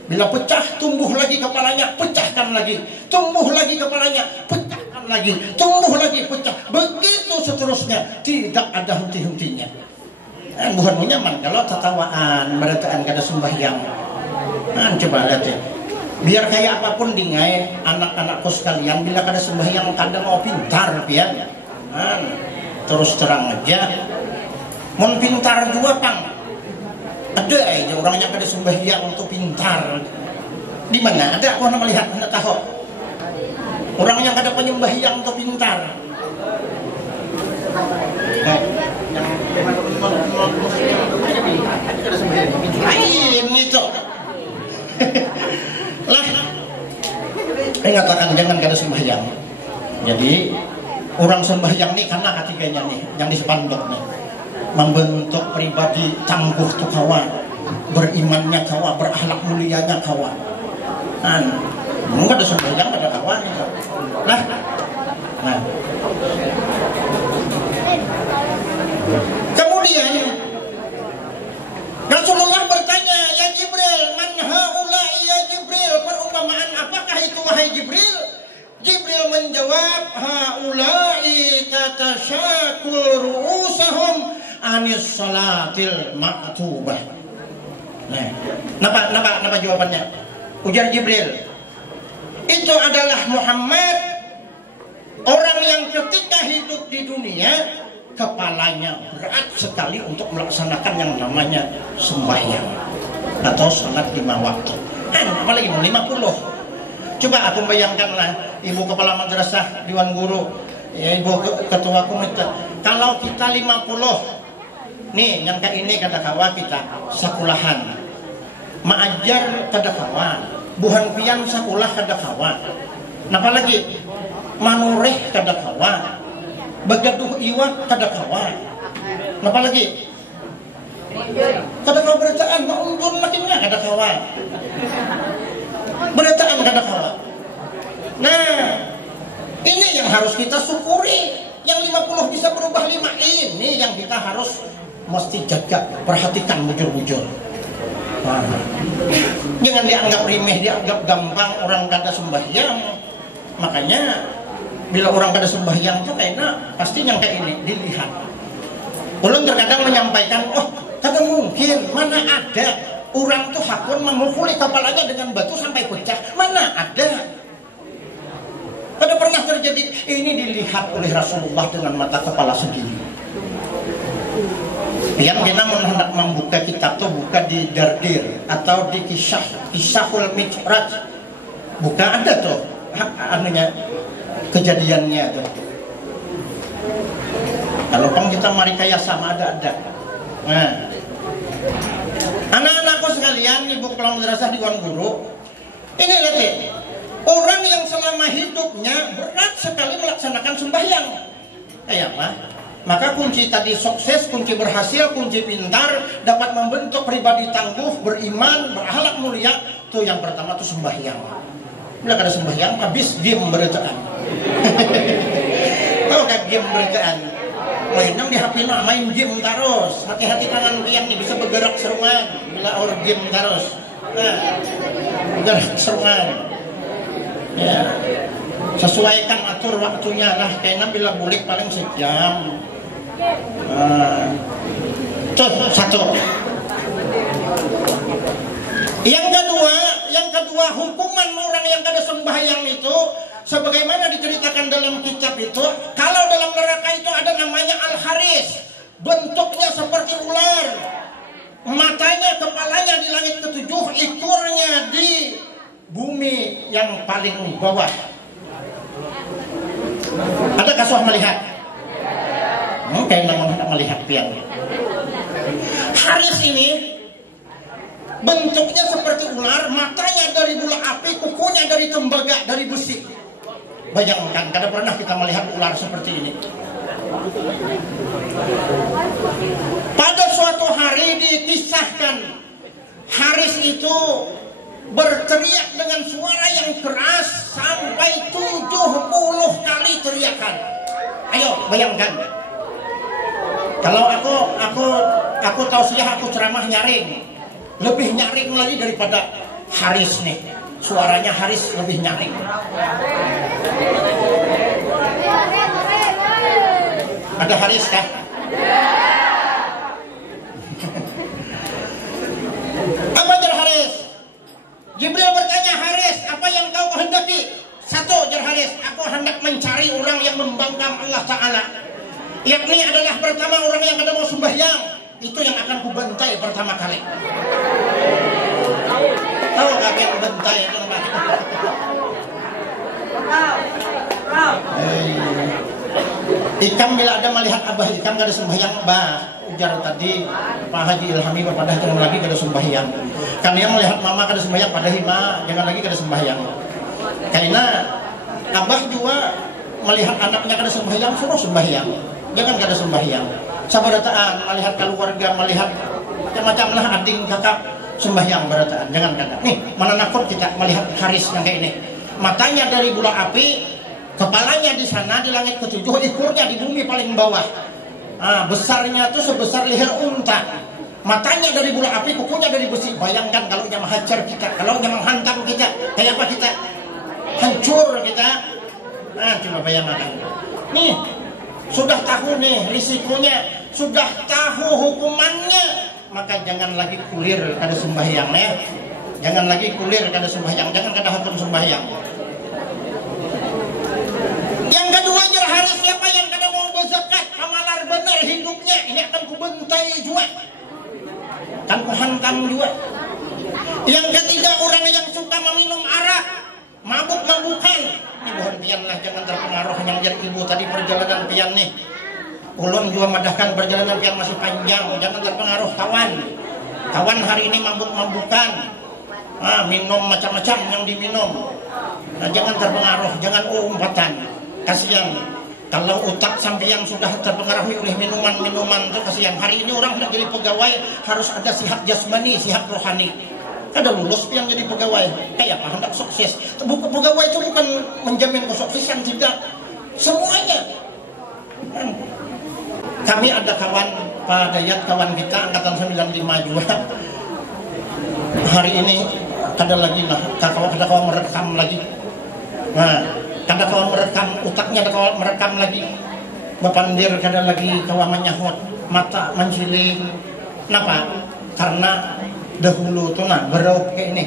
Bila pecah, tumbuh lagi kepalanya, pecahkan lagi. Tumbuh lagi kepalanya, pecahkan lagi. Tumbuh lagi, pecah. Begitu seterusnya, tidak ada henti-hentinya. Bukan nyaman kalau tatawaan, berataan kada sembahyang. Nah, coba lihat ya. Biar kayak apapun dingai anak-anakku sekalian, bila kada sembahyang kada mau pintar ya. Terus terang aja. Mau pintar juga pang. Ada aja orang yang kada sembahyang untuk pintar. Di mana ada orang melihat hendak tahu. Orang yang kada penyembahyang untuk pintar. Lain itu. Lah, mengatakan jangan kada sembahyang. Jadi orang sembahyang nih karena ketiganya nih yang disepanduk nih membentuk pribadi tangguh tuh kawan, berimannya kawan, berakhlak mulianya kawan. Mungkin ada sembahyang ada kawan. kawan nah kemudian Rasulullah bertanya, ya Jibril, man haula'i ya Jibril, perumpamaan apakah itu wahai Jibril? Jibril menjawab, haula'i tatasyakul ru'usahum anis salatil maktubah. Nah, napa jawabannya? Ujar Jibril, itu adalah Muhammad, orang yang ketika hidup di dunia kepalanya berat sekali untuk melaksanakan yang namanya sembahyang atau salat 5 waktu. Apalagi mau 50. Coba aku bayangkanlah, ibu kepala madrasah, dewan guru, ya, ibu ketua komite. Kalau kita 50, nih yang kayak ini kata kawa kita sekolahan, maajar kada kawa, buhan pian sekolah kada kawa. Napa lagi? Manureh kada kawa. Bagaduh iwak kada kawan. Napa lagi? Kada kawan berataan maundun makinnya kada kawan. Berataan kada kawan. Nah, ini yang harus kita syukuri. Yang 50 bisa berubah 5. Ini yang kita harus mesti jaga, perhatikan bujur-bujur. Nah, jangan dianggap remeh, dianggap gampang orang kada sembahyang. Makanya bila orang kada sembahyang itu kayaknya pasti yang kayak ini dilihat. Ulun terkadang menyampaikan, oh kada mungkin, mana ada orang tuh hakun memukuli kepalanya dengan batu sampai pecah, mana ada. Kada pernah terjadi. Ini dilihat oleh Rasulullah dengan mata kepala sendiri. Yang kita hendak membuka kitab tuh buka di Dardir atau di Kisahul Mi'raj, buka ada tuh anunya, kejadiannya tuh. Kalau pang kita marikaya sama ada. Nah, anak-anakku sekalian, ibu kepala madrasah dewan guru, ini lihat nih, orang yang selama hidupnya berat sekali melaksanakan sembahyang. Kayak apa? Maka kunci tadi sukses, kunci berhasil, kunci pintar, dapat membentuk pribadi tangguh, beriman, berakhlak mulia. Tuh yang pertama tuh sembahyang. Bila kada sembahyang habis game berataan. Tahu kan game berataan? Mainan di HP main game terus. Hati-hati tangan piang bisa bergerak seruan bila orang game terus. Nah, bergerak seruan. Ya. Sesuaikan atur waktunya lah. Kayaknya bila bulik paling sejam. Satu. Yang kedua, hukuman orang yang kada sembahyang itu sebagaimana diceritakan dalam kitab itu, kalau dalam neraka itu ada namanya Al-Haris, bentuknya seperti ular, matanya, kepalanya di langit ketujuh, ekornya di bumi yang paling bawah. Ada kasuah melihat? Kayak namanya melihat piang. Haris ini bentuknya seperti ular, matanya dari bola api, kukunya dari tembaga, dari besi. Bayangkan, kada pernah kita melihat ular seperti ini. Pada suatu hari dikisahkan, Haris itu berteriak dengan suara yang keras sampai 70 kali teriakan. Ayo bayangkan. Kalau aku tahu saja aku ceramah nyaring, lebih nyaring lagi daripada Haris nih. Suaranya Haris lebih nyaring. Ada Haris kah? Apa jar Haris? Jibril bertanya, Haris, apa yang kau kehendaki? Satu, jar Haris, aku hendak mencari orang yang membangkang Allah Ta'ala. Yakni adalah pertama orang yang kada mau sembahyang. Itu yang akan kubantai pertama kali. Tahu gak yang kubantai itu apa? Ikam bila ada melihat abah ikam kada sembahyang, bah ujar tadi Pak Haji Ilhami pada jangan lagi kada sembahyang. Kan dia melihat mama kada sembahyang, pada hima jangan lagi kada sembahyang. Karena abah juga melihat anaknya kada sembahyang, suruh sembahyang. Jangan kada sembahyang. Sabarataan melihat keluarga, melihat macam-macam lah ading kakak sembahyang barataan. Jangan kada. Nih, mana nakut kita melihat Haris yang kayak ini. matanya dari bola api, kepalanya di sana di langit ketujuh, ekornya di bumi paling bawah. Besarnya tuh sebesar leher unta. Matanya dari bola api, kukunya dari besi. Bayangkan kalau dia menghajar kita, kalau dia menghantam kita, kayak apa kita? Hancur kita. Coba bayangkan. Nih, sudah tahu nih risikonya, sudah tahu hukumannya, maka jangan lagi kulir kada sembahyang ya. Jangan lagi kulir kada sembahyang, jangan kada hukum sembahyang. Yang kedua hari siapa yang kada mau berzakat, amalar benar hidupnya, ini akan kubentai juga, akan kuhantam juga. Yang ketiga orang yang suka meminum arak, mabuk-mabukan. Ini mohon pian lah, jangan terpengaruh yang jadi ibu tadi perjalanan pian nih. Ulun juga madahkan perjalanan pian masih panjang, jangan terpengaruh kawan. Kawan hari ini mabuk-mabukan, minum macam-macam yang diminum. Nah, jangan terpengaruh, jangan umpatan. Kasihan kalau otak sampai yang sudah terpengaruhi oleh minuman-minuman itu kasihan. Hari ini orang tidak jadi pegawai harus ada sihat jasmani, sihat rohani. Ada lulus yang jadi pegawai, kayak apa hendak sukses. Pegawai itu bukan menjamin kesuksesan, tidak. Semuanya. Kami ada kawan Pak Dayat, kawan kita angkatan 95 juga. Hari ini ada lagi lah, kada kawan merekam lagi. Nah, kada kawan merekam, utaknya ada kawan merekam lagi. Bapandir kada lagi kawan menyahut, mata menciling. Kenapa? Karena dahulu tuh beraup kayak ini.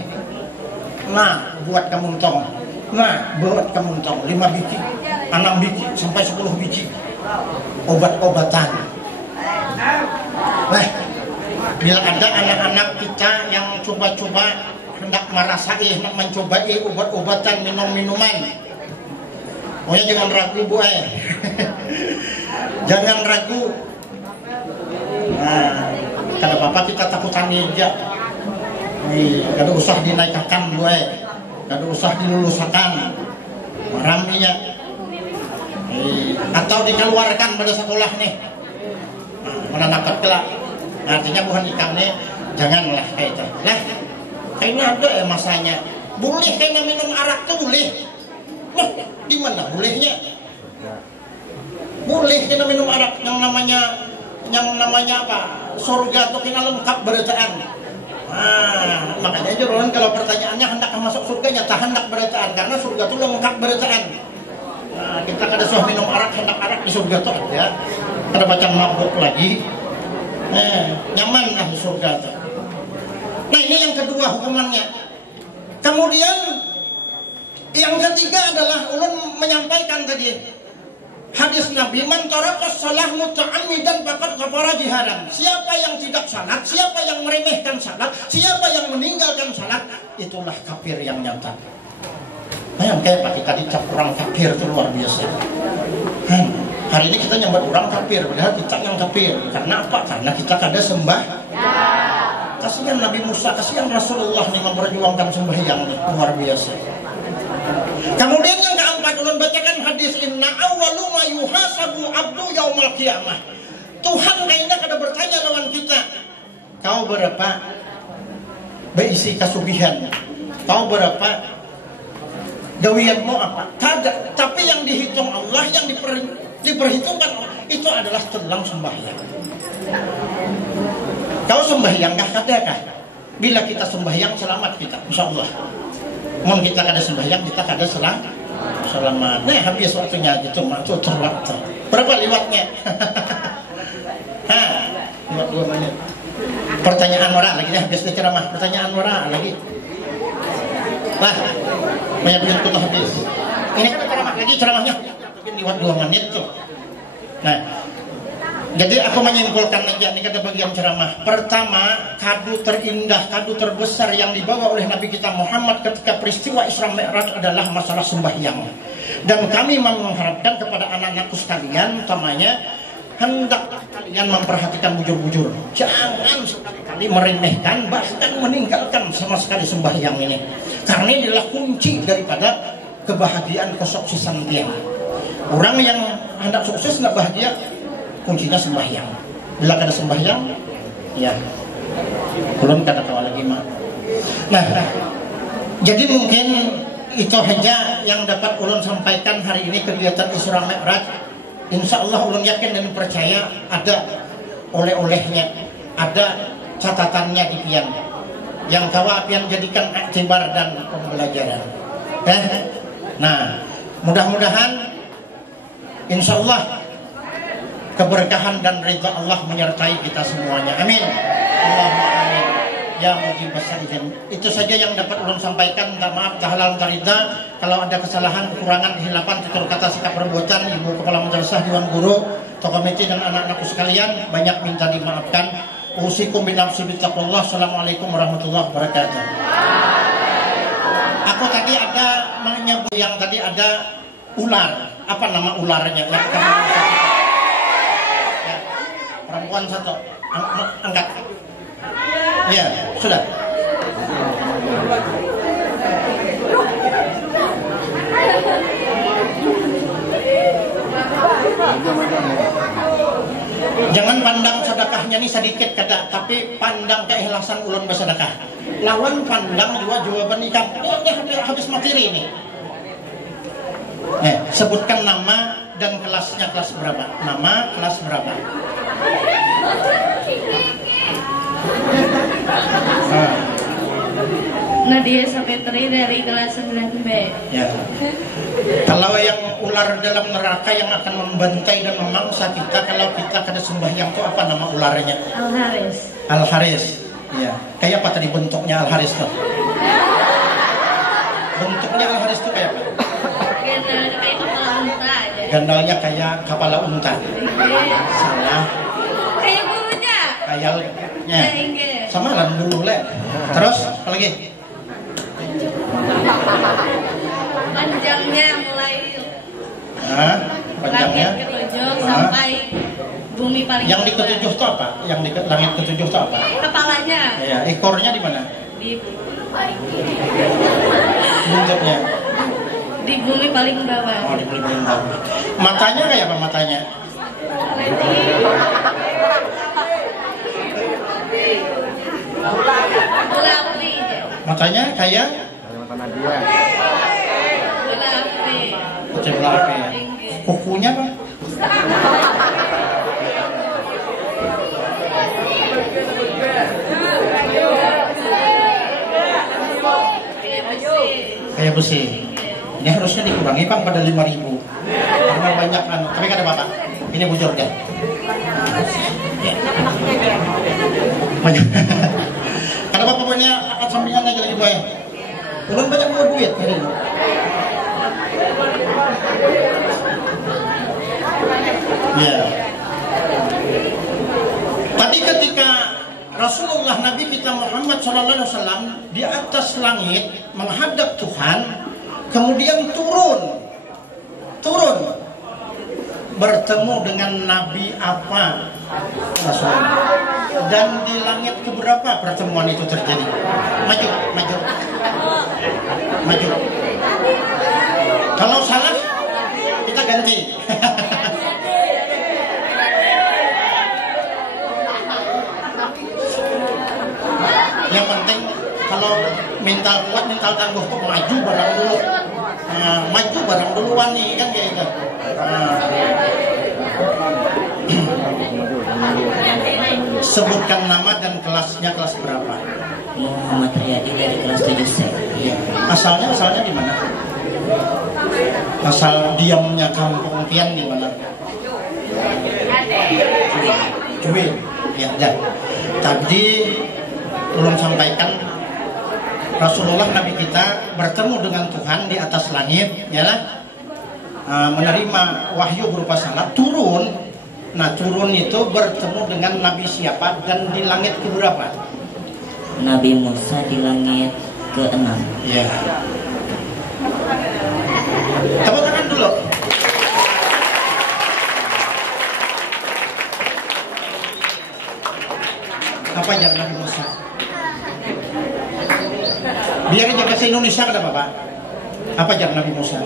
Buat kemuntong. Buat kemuntong 5 biji, 6 biji sampai 10 biji. Obat-obatan. Nah, bila ada anak-anak kita yang coba-coba hendak merasai, hendak mencobai obat-obatan, minum-minuman, pokoknya jangan ragu bu jangan ragu. Kada apa-apa kita takutan aja. Kada usah dinaikkan bu kada usah dilulusakan maraminya. Atau dikeluarkan pada sekolah nih. Menanakat kelak. Artinya bukan ikan nih, janganlah kayak itu. Nah, kayaknya ada ya masanya. Boleh kayaknya minum arak tuh boleh. Nah, di mana bolehnya? Boleh kayaknya minum arak yang namanya apa? Surga tuh kena lengkap berataan. Makanya aja orang kalau pertanyaannya hendak masuk surganya, tak hendak berataan karena surga tuh lengkap berataan. Kita kada suah minum arak, hendak arak di surga tuh ada. Kada macam mabuk lagi. Nyaman lah di surga tuh. Nah, ini yang kedua hukumannya. Kemudian yang ketiga adalah ulun menyampaikan tadi hadis Nabi, man tarakas salah muta'ammidan faqad kafara jihadan. Siapa yang tidak salat, siapa yang meremehkan salat, siapa yang meninggalkan salat, itulah kafir yang nyata. Nah, kayak Pak kita dicap orang kafir itu luar biasa. Hari ini kita nyambat orang kafir, padahal kita yang kafir. Karena apa? Karena kita kada sembah. Kasihan Nabi Musa, kasihan Rasulullah nih memperjuangkan sembahyang nih, luar biasa. Kemudian yang keempat, ulun bacakan hadis inna awwalu ma yuhasabu abdu yaumal qiyamah. Tuhan kayaknya kada bertanya lawan kita, kau berapa berisi kasugihan, kau berapa gawianmu apa? Kada. Tapi yang dihitung Allah, yang diperhitungkan itu adalah tentang sembahyang. Kau sembahyang kah kada kah? Bila kita sembahyang selamat kita, insya Allah. Mau kita kada sembahyang kita kada selamat. Nah, habis waktunya gitu, waktu terwaktu. Berapa liwatnya? Lewat 2 menit. Pertanyaan orang lagi nih, habis ceramah. Pertanyaan orang lagi. Lah, banyak yang kutu habis. Ini kan ceramah lagi ceramahnya. Mungkin lewat 2 menit tuh. Nah, jadi aku menyimpulkan aja ini kata bagian ceramah. Pertama, kado terindah, kado terbesar yang dibawa oleh Nabi kita Muhammad ketika peristiwa Isra Mi'raj adalah masalah sembahyang. Dan kami mengharapkan kepada anak-anakku sekalian, utamanya hendak kalian memperhatikan bujur-bujur. Jangan sekali-kali meremehkan, bahkan meninggalkan sama sekali sembahyang ini. Karena ini adalah kunci daripada kebahagiaan kesuksesan dia. Orang yang hendak sukses hendak bahagia, kuncinya sembahyang. Bila kada sembahyang, ya belum kada tahu lagi mah. Nah, jadi mungkin itu aja yang dapat ulun sampaikan hari ini kegiatan Isra Mi'raj. Insya Allah ulun yakin dan percaya ada oleh-olehnya, ada catatannya di pian yang kawa pian jadikan iktibar dan pembelajaran. Nah, mudah-mudahan insya Allah keberkahan dan ridha Allah menyertai kita semuanya. Amin. Allahumma amin. Ya mujib as-sa'ilin. Itu saja yang dapat ulun sampaikan. Minta maaf tahallal tarida kalau ada kesalahan, kekurangan, kehilapan, tutur kata, sikap perbuatan Ibu Kepala Madrasah, Dewan Guru, tokoh komite dan anak-anakku sekalian banyak minta dimaafkan. Usikum binafsi bittaqullah. Assalamualaikum warahmatullahi wabarakatuh. Aku tadi ada menyebut yang tadi ada ular. Apa nama ularnya? Ya, perempuan satu. Angkat. Ya, sudah. Jangan pandang sedekahnya ini sedikit kata, tapi pandang keikhlasan ulun bersedekah. Lawan pandang juga jawaban ikan. Ini habis materi ini. Sebutkan nama dan kelasnya, kelas berapa? Nama, kelas berapa? Nadia Sapetri dari kelas 9B. Ya. Kalau yang ular dalam neraka yang akan membantai dan memangsa kita kalau kita kada sembahyang itu apa nama ularnya? Al-Haris. Al-Haris. Ya. Kayak apa tadi bentuknya Al-Haris tuh? Bentuknya Al-Haris tuh kayak apa? Gandalnya kayak kepala unta aja. Gandalnya kayak kepala unta. Salah. Kayak gurunya. Kayalnya. Sama lah dulu le. Terus apa lagi? Panjangnya mulai Panjangnya langit ketujuh sampai bumi paling yang di bawah. ketujuh itu apa? Yang di langit ketujuh itu apa? Kepalanya Ya, ekornya di mana? di Buntutnya. di bumi paling bawah. Oh, di bumi paling bawah. Matanya kayak apa matanya? Bola api. Matanya kayak Bola api. pecah bola api ya. Kukunya apa? Kayak besi. Ini harusnya dikurangi Bang pada 5.000. Karena banyak kan. Tapi kan ada Bapak. Ini bujur deh. Banyak. Karena Bapak punya sampingan aja lagi gue. Ulun banyak bawa duit hari ini. Ya. Tadi ketika Rasulullah Nabi kita Muhammad SAW di atas langit menghadap Tuhan, kemudian turun bertemu dengan Nabi apa Rasulullah, dan di langit keberapa pertemuan itu terjadi? Maju. Kalau salah kita ganti. Yang penting kalau mental kuat, mental tangguh kok maju barang dulu. Maju barang duluan nih kan kayak gitu. Sebutkan nama dan kelasnya, kelas berapa? Muhammad Riyadi dari kelas 7C. Iya. Asalnya di mana? Asal diamnya kampung pian di mana? Cuy. Ya. Tadi belum sampaikan Rasulullah Nabi kita bertemu dengan Tuhan di atas langit, ya lah. Menerima wahyu berupa salat, turun. Nah, turun itu bertemu dengan Nabi siapa dan di langit keberapa? Nabi Musa di langit ke-6. Ya. Tepuk tangan dulu. Apa ajar Nabi Musa? Biar aja bahasa Indonesia ada Bapak. Apa ajar Nabi Musa?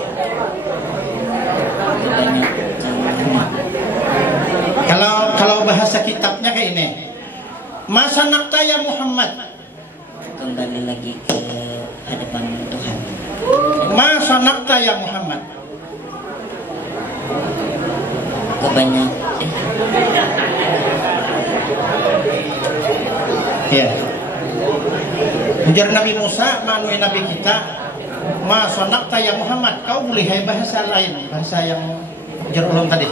Kalau bahasa kitabnya kayak ini. Masa naktaya Muhammad. Kembali lagi ke hadapan Tuhan. Ma sanakta ya Muhammad? Kebanyak. Ya. Ujar Nabi Musa, manui Nabi kita, ma sanakta ya Muhammad, kau boleh bahasa lain, bahasa yang ujar ulun tadi.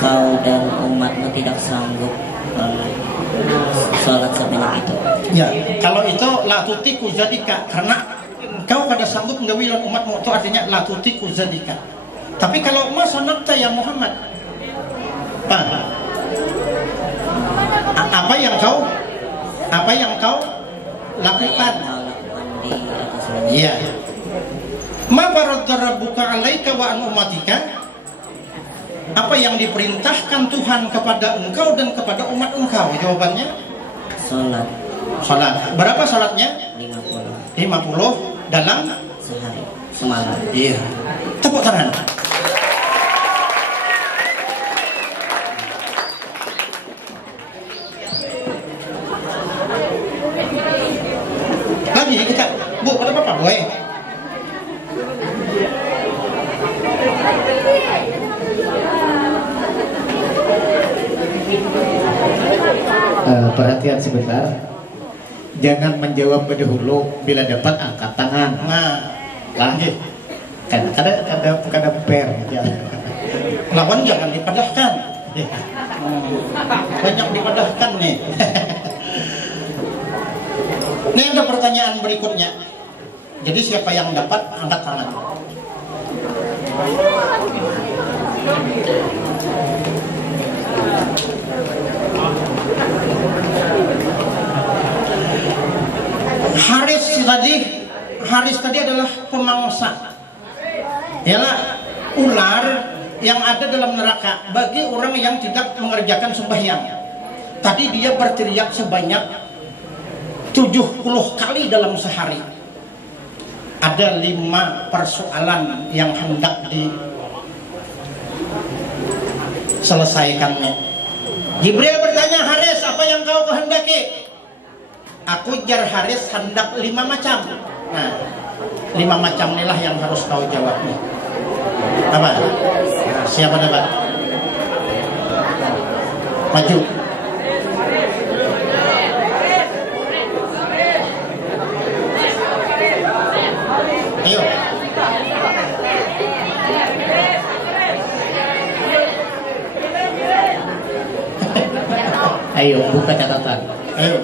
Kau dan umatmu tidak sanggup sholat sebanyak itu. Ya, kalau itu la tutiku zadika, karena kau pada sanggup mengawilan umatmu, itu artinya la tutiku zadika. Tapi kalau ma sanakta ya Muhammad, apa yang kau lakukan? Iya. Ma farada rabbuka 'alaika wa an ummatika? Apa yang diperintahkan Tuhan kepada engkau dan kepada umat engkau? Jawabannya Sholat. Berapa salatnya? 50 dalam sehari semalam. Iya. Tepuk tangan. Lagi kita, Bu, pada Bapak, boy. Perhatian sebentar. Jangan menjawab dahulu, bila dapat angkat tangan. Nah, Lagi. Kada per. Ya. lawan jangan dipadahkan. Banyak dipadahkan nih. Ini ada pertanyaan berikutnya. Jadi siapa yang dapat angkat tangan. Haris tadi adalah pemangsa. Ialah ular yang ada dalam neraka bagi orang yang tidak mengerjakan sembahyang. Tadi dia berteriak sebanyak 70 kali dalam sehari. Ada 5 persoalan yang hendak diselesaikannya. Jibril bertanya, Haris, apa yang kau kehendaki? Aku jar Haris hendak 5 macam. Nah, 5 macam inilah yang harus kau jawab nih. Apa? Siapa dapat? Maju. Ayo. Ayo buka catatan. Ayo.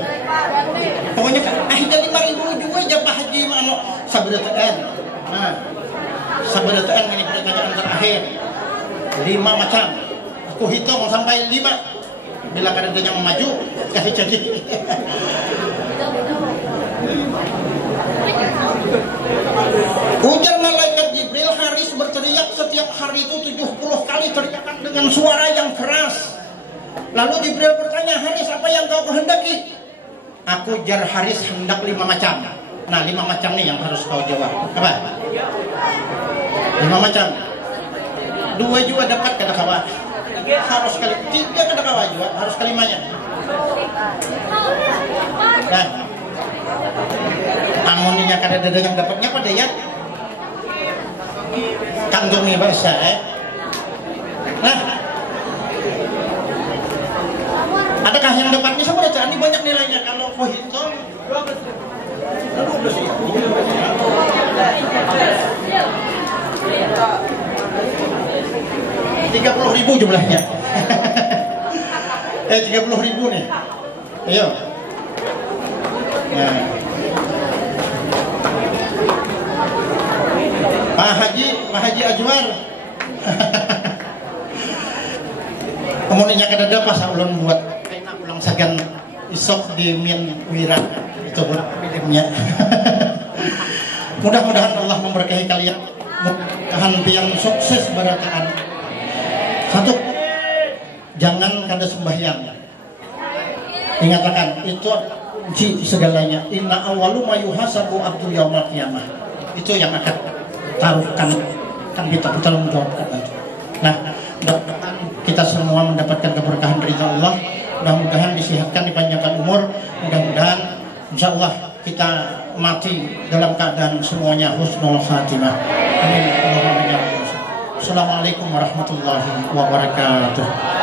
Pokoknya jadi 5.000 juga aja Pak Haji mano sabarataan. Nah. Sabarataan ini pertanyaan terakhir. 5 macam. Aku hitung sampai 5. Bila ada yang maju, jadi. Ujar malaikat Jibril, Haris berteriak setiap hari itu 70 kali teriakan dengan suara yang keras. Lalu Jibril bertanya, Haris, apa yang kau kehendaki? Aku jar Haris hendak 5 macam. Nah, 5 macam nih yang harus kau jawab. Apa? 5 macam. 2 juga dapat kata kawan. Harus kali 3 kata kawan juga. Harus kelimanya. Nah, amoninya kada ada yang dapatnya pada ya. Kantongi bahasa Nah, adakah yang dapatnya sama aja? Ini banyak nilainya. Kalau kau hitung 30.000 jumlahnya. 30.000 nih. Ayo. Nah. Pak Haji Ajwar. Kemudiannya kada pas ulun buat enak ulang sagan isok di min wira itu buat filmnya. Mudah-mudahan Allah memberkahi kalian. Mudah-mudahan pian sukses barataan. 1, jangan kada sembahyang. Ingatkan itu kunci segalanya. Inna awwalu ma yuhasabu abdu yaumil qiyamah. Itu yang akan taruhkan kan kita bertanggung jawabkan. Nah, mudah-mudahan kita semua mendapatkan keberkahan dari Allah. Mudah-mudahan disehatkan, dipanjangkan umur. Mudah-mudahan insya Allah kita mati dalam keadaan semuanya husnul khatimah. Amin. Assalamualaikum warahmatullahi wabarakatuh.